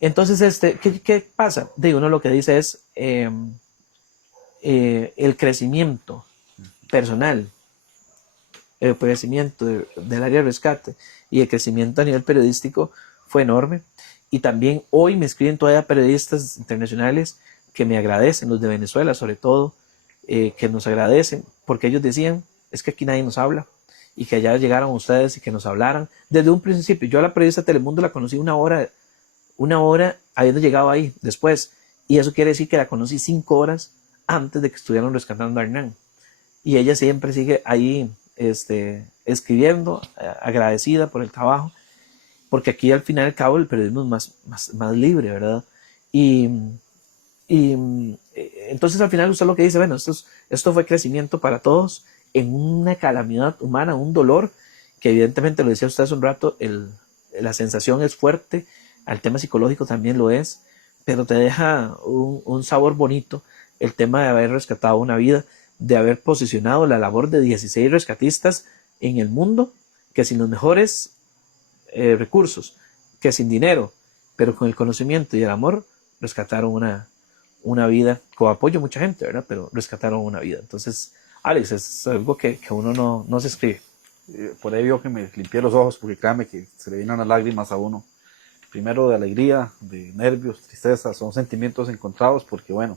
Entonces, ¿qué pasa? Uno lo que dice es el crecimiento personal, el crecimiento del área de rescate y el crecimiento a nivel periodístico fue enorme. Y también hoy me escriben todavía periodistas internacionales que me agradecen, los de Venezuela sobre todo, que nos agradecen, porque ellos decían, es que aquí nadie nos habla, y que allá llegaran ustedes y que nos hablaran. Desde un principio, yo a la periodista de Telemundo la conocí una hora habiendo llegado ahí después, y eso quiere decir que la conocí 5 horas antes de que estuvieran rescatando a Hernán. Y ella siempre sigue ahí escribiendo, agradecida por el trabajo, porque aquí al final y al cabo el periodismo es más libre, ¿verdad? Y entonces al final usted lo que dice, bueno, esto fue crecimiento para todos en una calamidad humana, un dolor que evidentemente, lo decía usted hace un rato, la sensación es fuerte, al tema psicológico también lo es, pero te deja un sabor bonito el tema de haber rescatado una vida, de haber posicionado la labor de 16 rescatistas en el mundo, que sin los mejores recursos, que sin dinero, pero con el conocimiento y el amor, rescataron una vida, con apoyo de mucha gente, ¿verdad? Pero rescataron una vida. Entonces, Alex, es algo que uno no se escribe. Por ahí vio que me limpié los ojos, porque créame que se le vienen las lágrimas a uno. Primero de alegría, de nervios, tristeza, son sentimientos encontrados, porque bueno,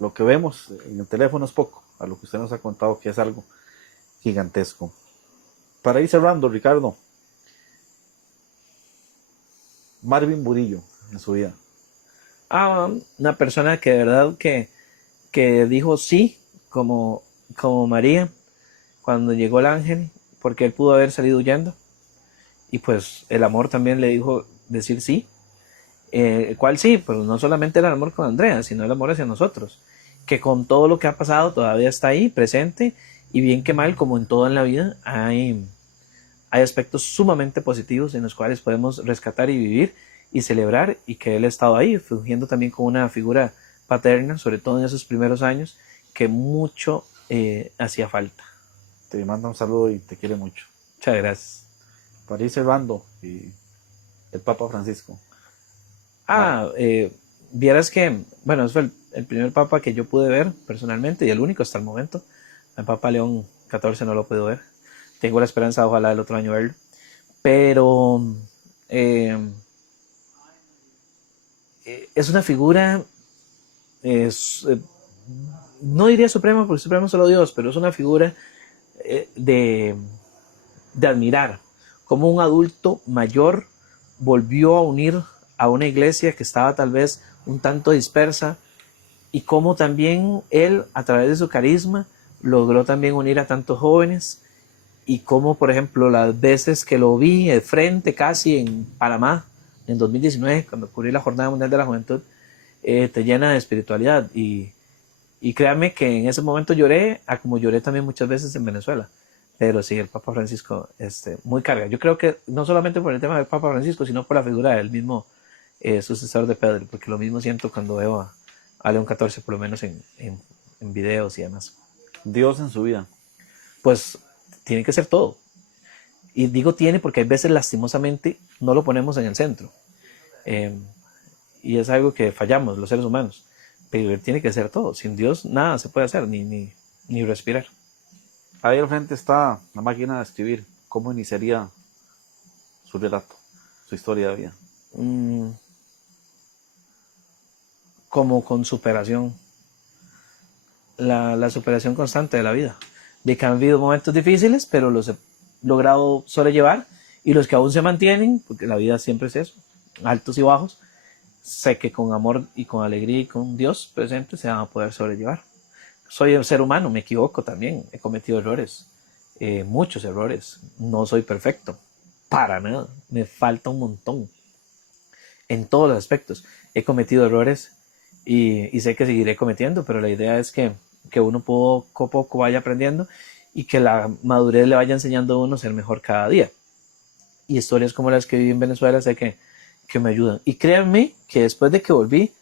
lo que vemos en el teléfono es poco, a lo que usted nos ha contado que es algo gigantesco. Para ir cerrando, Ricardo, Marvin Burillo en su vida. Una persona que de verdad que dijo sí, como María, cuando llegó el ángel, porque él pudo haber salido huyendo, y pues el amor también le dijo decir sí. ¿Cuál sí? Pues no solamente el amor con Andrea, sino el amor hacia nosotros, que con todo lo que ha pasado todavía está ahí, presente, y bien que mal, como en todo en la vida, hay aspectos sumamente positivos en los cuales podemos rescatar y vivir y celebrar, y que él ha estado ahí, fungiendo también como una figura paterna, sobre todo en esos primeros años, que mucho hacía falta. Te manda un saludo y te quiere mucho. Muchas gracias. Para ir cerrando, el Papa Francisco. Vieras que, bueno, fue el primer papa que yo pude ver personalmente y el único hasta el momento. El Papa León XIV no lo puedo ver. Tengo la esperanza, ojalá, el otro año verlo. Pero es una figura, no diría suprema, porque supremo es solo Dios, pero es una figura de admirar. Como un adulto mayor volvió a unir a una iglesia que estaba tal vez un tanto dispersa, y cómo también él, a través de su carisma, logró también unir a tantos jóvenes, y cómo, por ejemplo, las veces que lo vi de frente casi en Panamá, en 2019, cuando cubrí la Jornada Mundial de la Juventud, te llena de espiritualidad, y créanme que en ese momento lloré, como lloré también muchas veces en Venezuela. Pero sí, el Papa Francisco, muy carga. Yo creo que no solamente por el tema del Papa Francisco, sino por la figura del mismo sucesor de Pedro, porque lo mismo siento cuando veo a León XIV, por lo menos en videos y demás. Dios en su vida. Pues tiene que ser todo. Y digo tiene porque hay veces lastimosamente no lo ponemos en el centro. Y es algo que fallamos los seres humanos. Pero tiene que ser todo. Sin Dios nada se puede hacer, ni respirar. Ahí al frente está la máquina de escribir. ¿Cómo iniciaría su relato, su historia de vida? Como con superación. La superación constante de la vida. De que han habido momentos difíciles, pero los he logrado sobrellevar. Y los que aún se mantienen, porque la vida siempre es eso, altos y bajos, sé que con amor y con alegría y con Dios presente se van a poder sobrellevar. Soy un ser humano, me equivoco también, he cometido errores, muchos errores, no soy perfecto, para nada, me falta un montón, en todos los aspectos, he cometido errores y sé que seguiré cometiendo, pero la idea es que uno poco a poco vaya aprendiendo y que la madurez le vaya enseñando a uno a ser mejor cada día. Y historias como las que viví en Venezuela sé que me ayudan. Y créanme que después de que volví,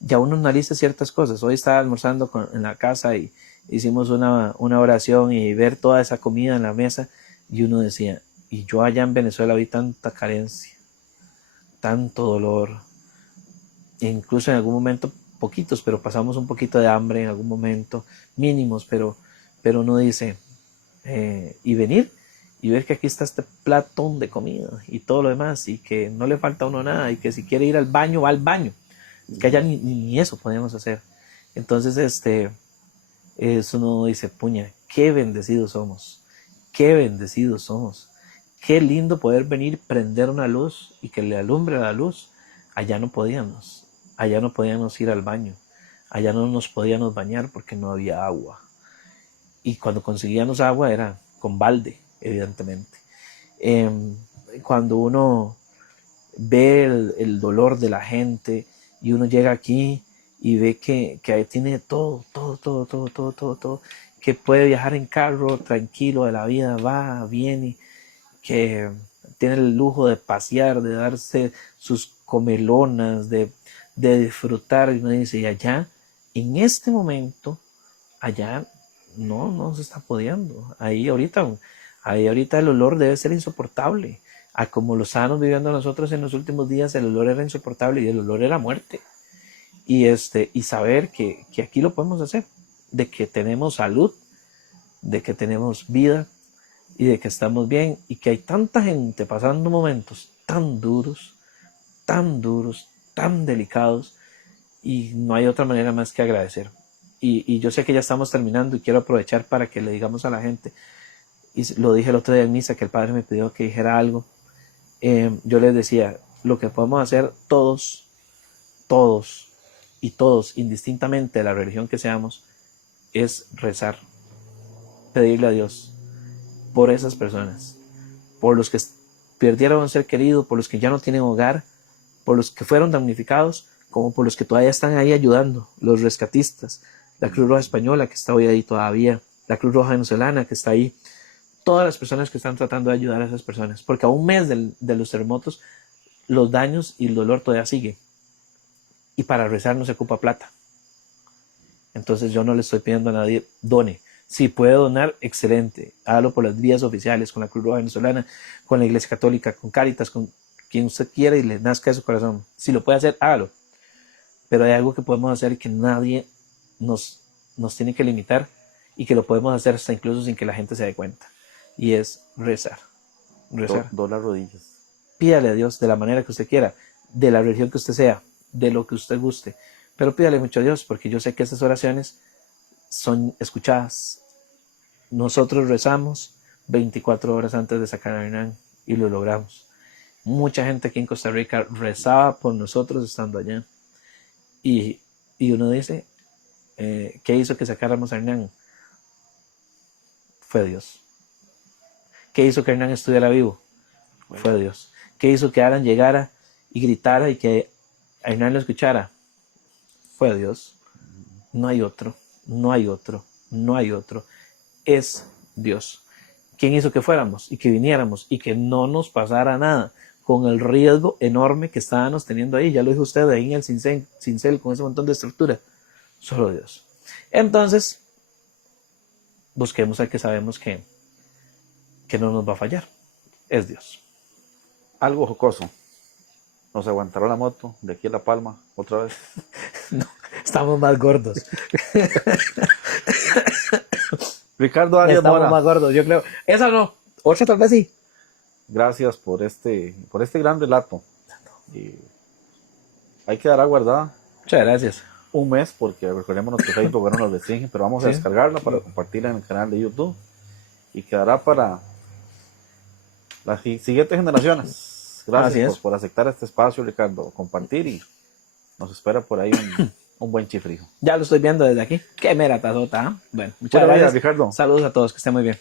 ya uno analiza ciertas cosas. Hoy estaba almorzando en la casa y hicimos una oración, y ver toda esa comida en la mesa, y uno decía, y yo allá en Venezuela vi tanta carencia, tanto dolor, e incluso en algún momento poquitos, pero pasamos un poquito de hambre en algún momento, mínimos, pero uno dice, y venir y ver que aquí está este platón de comida y todo lo demás, y que no le falta a uno nada, y que si quiere ir al baño, va al baño, que allá ni eso podemos hacer. Entonces eso uno dice, puña, qué bendecidos somos, qué bendecidos somos, qué lindo poder venir, prender una luz y que le alumbre la luz. Allá no podíamos ir al baño, allá no nos podíamos bañar porque no había agua, y cuando conseguíamos agua era con balde, evidentemente. Cuando uno ve el dolor de la gente, y uno llega aquí y ve que ahí tiene todo, que puede viajar en carro tranquilo de la vida, va, viene, que tiene el lujo de pasear, de darse sus comelonas, de disfrutar. Y uno dice, y allá, en este momento, allá no se está pudiendo. Ahí ahorita el olor debe ser insoportable. A como lo estábamos viviendo nosotros en los últimos días, el olor era insoportable y el olor era muerte. Y saber que aquí lo podemos hacer, de que tenemos salud, de que tenemos vida y de que estamos bien y que hay tanta gente pasando momentos tan duros, tan delicados y no hay otra manera más que agradecer. Y yo sé que ya estamos terminando y quiero aprovechar para que le digamos a la gente, y lo dije el otro día en misa que el Padre me pidió que dijera algo. Yo les decía, lo que podemos hacer todos y todos, indistintamente de la religión que seamos, es rezar, pedirle a Dios por esas personas, por los que perdieron a un ser querido, por los que ya no tienen hogar, por los que fueron damnificados, como por los que todavía están ahí ayudando, los rescatistas, la Cruz Roja Española que está hoy ahí todavía, la Cruz Roja Venezolana que está ahí, todas las personas que están tratando de ayudar a esas personas, porque a un mes de los terremotos, los daños y el dolor todavía sigue. Y para rezar no se ocupa plata. Entonces yo no le estoy pidiendo a nadie done. Si puede donar, excelente. Hágalo por las vías oficiales, con la Cruz Roja Venezolana, con la Iglesia Católica, con Cáritas, con quien usted quiera y le nazca de su corazón. Si lo puede hacer, hágalo. Pero hay algo que podemos hacer y que nadie nos tiene que limitar y que lo podemos hacer hasta incluso sin que la gente se dé cuenta. Y es rezar. Rezar. Doblar rodillas. Pídale a Dios de la manera que usted quiera, de la religión que usted sea, de lo que usted guste. Pero pídale mucho a Dios, porque yo sé que estas oraciones son escuchadas. Nosotros rezamos 24 horas antes de sacar a Hernán y lo logramos. Mucha gente aquí en Costa Rica rezaba por nosotros estando allá. Y uno dice, ¿qué hizo que sacáramos a Hernán? Fue Dios. ¿Qué hizo que Hernán estuviera vivo? Fue Dios. ¿Qué hizo que Alan llegara y gritara y que Hernán lo escuchara? Fue Dios. No hay otro, no hay otro, no hay otro. Es Dios. ¿Quién hizo que fuéramos y que viniéramos y que no nos pasara nada con el riesgo enorme que estábamos teniendo ahí? Ya lo dijo usted, ahí en el cincel con ese montón de estructura. Solo Dios. Entonces, busquemos al que sabemos que no nos va a fallar. Es Dios. Algo jocoso. ¿Nos aguantará la moto de aquí a La Palma otra vez? No, estamos más gordos. Ricardo Arias Estamos Mora, más gordos, yo creo. Esa no, otra tal vez sí. gracias por este gran relato. Y hay que dar guardada Muchas gracias. un mes porque recordémonos que Facebook no nos restringe, pero vamos a Sí. descargarla para compartirla en el canal de YouTube y quedará para las siguientes generaciones. Así Gracias es. por aceptar este espacio, Ricardo, compartir y nos espera por ahí un buen chifrijo. Ya lo estoy viendo desde aquí. Qué mera tazota, ¿eh? Bueno, muchas Buena vida, gracias. Ricardo. Saludos a todos, que estén muy bien.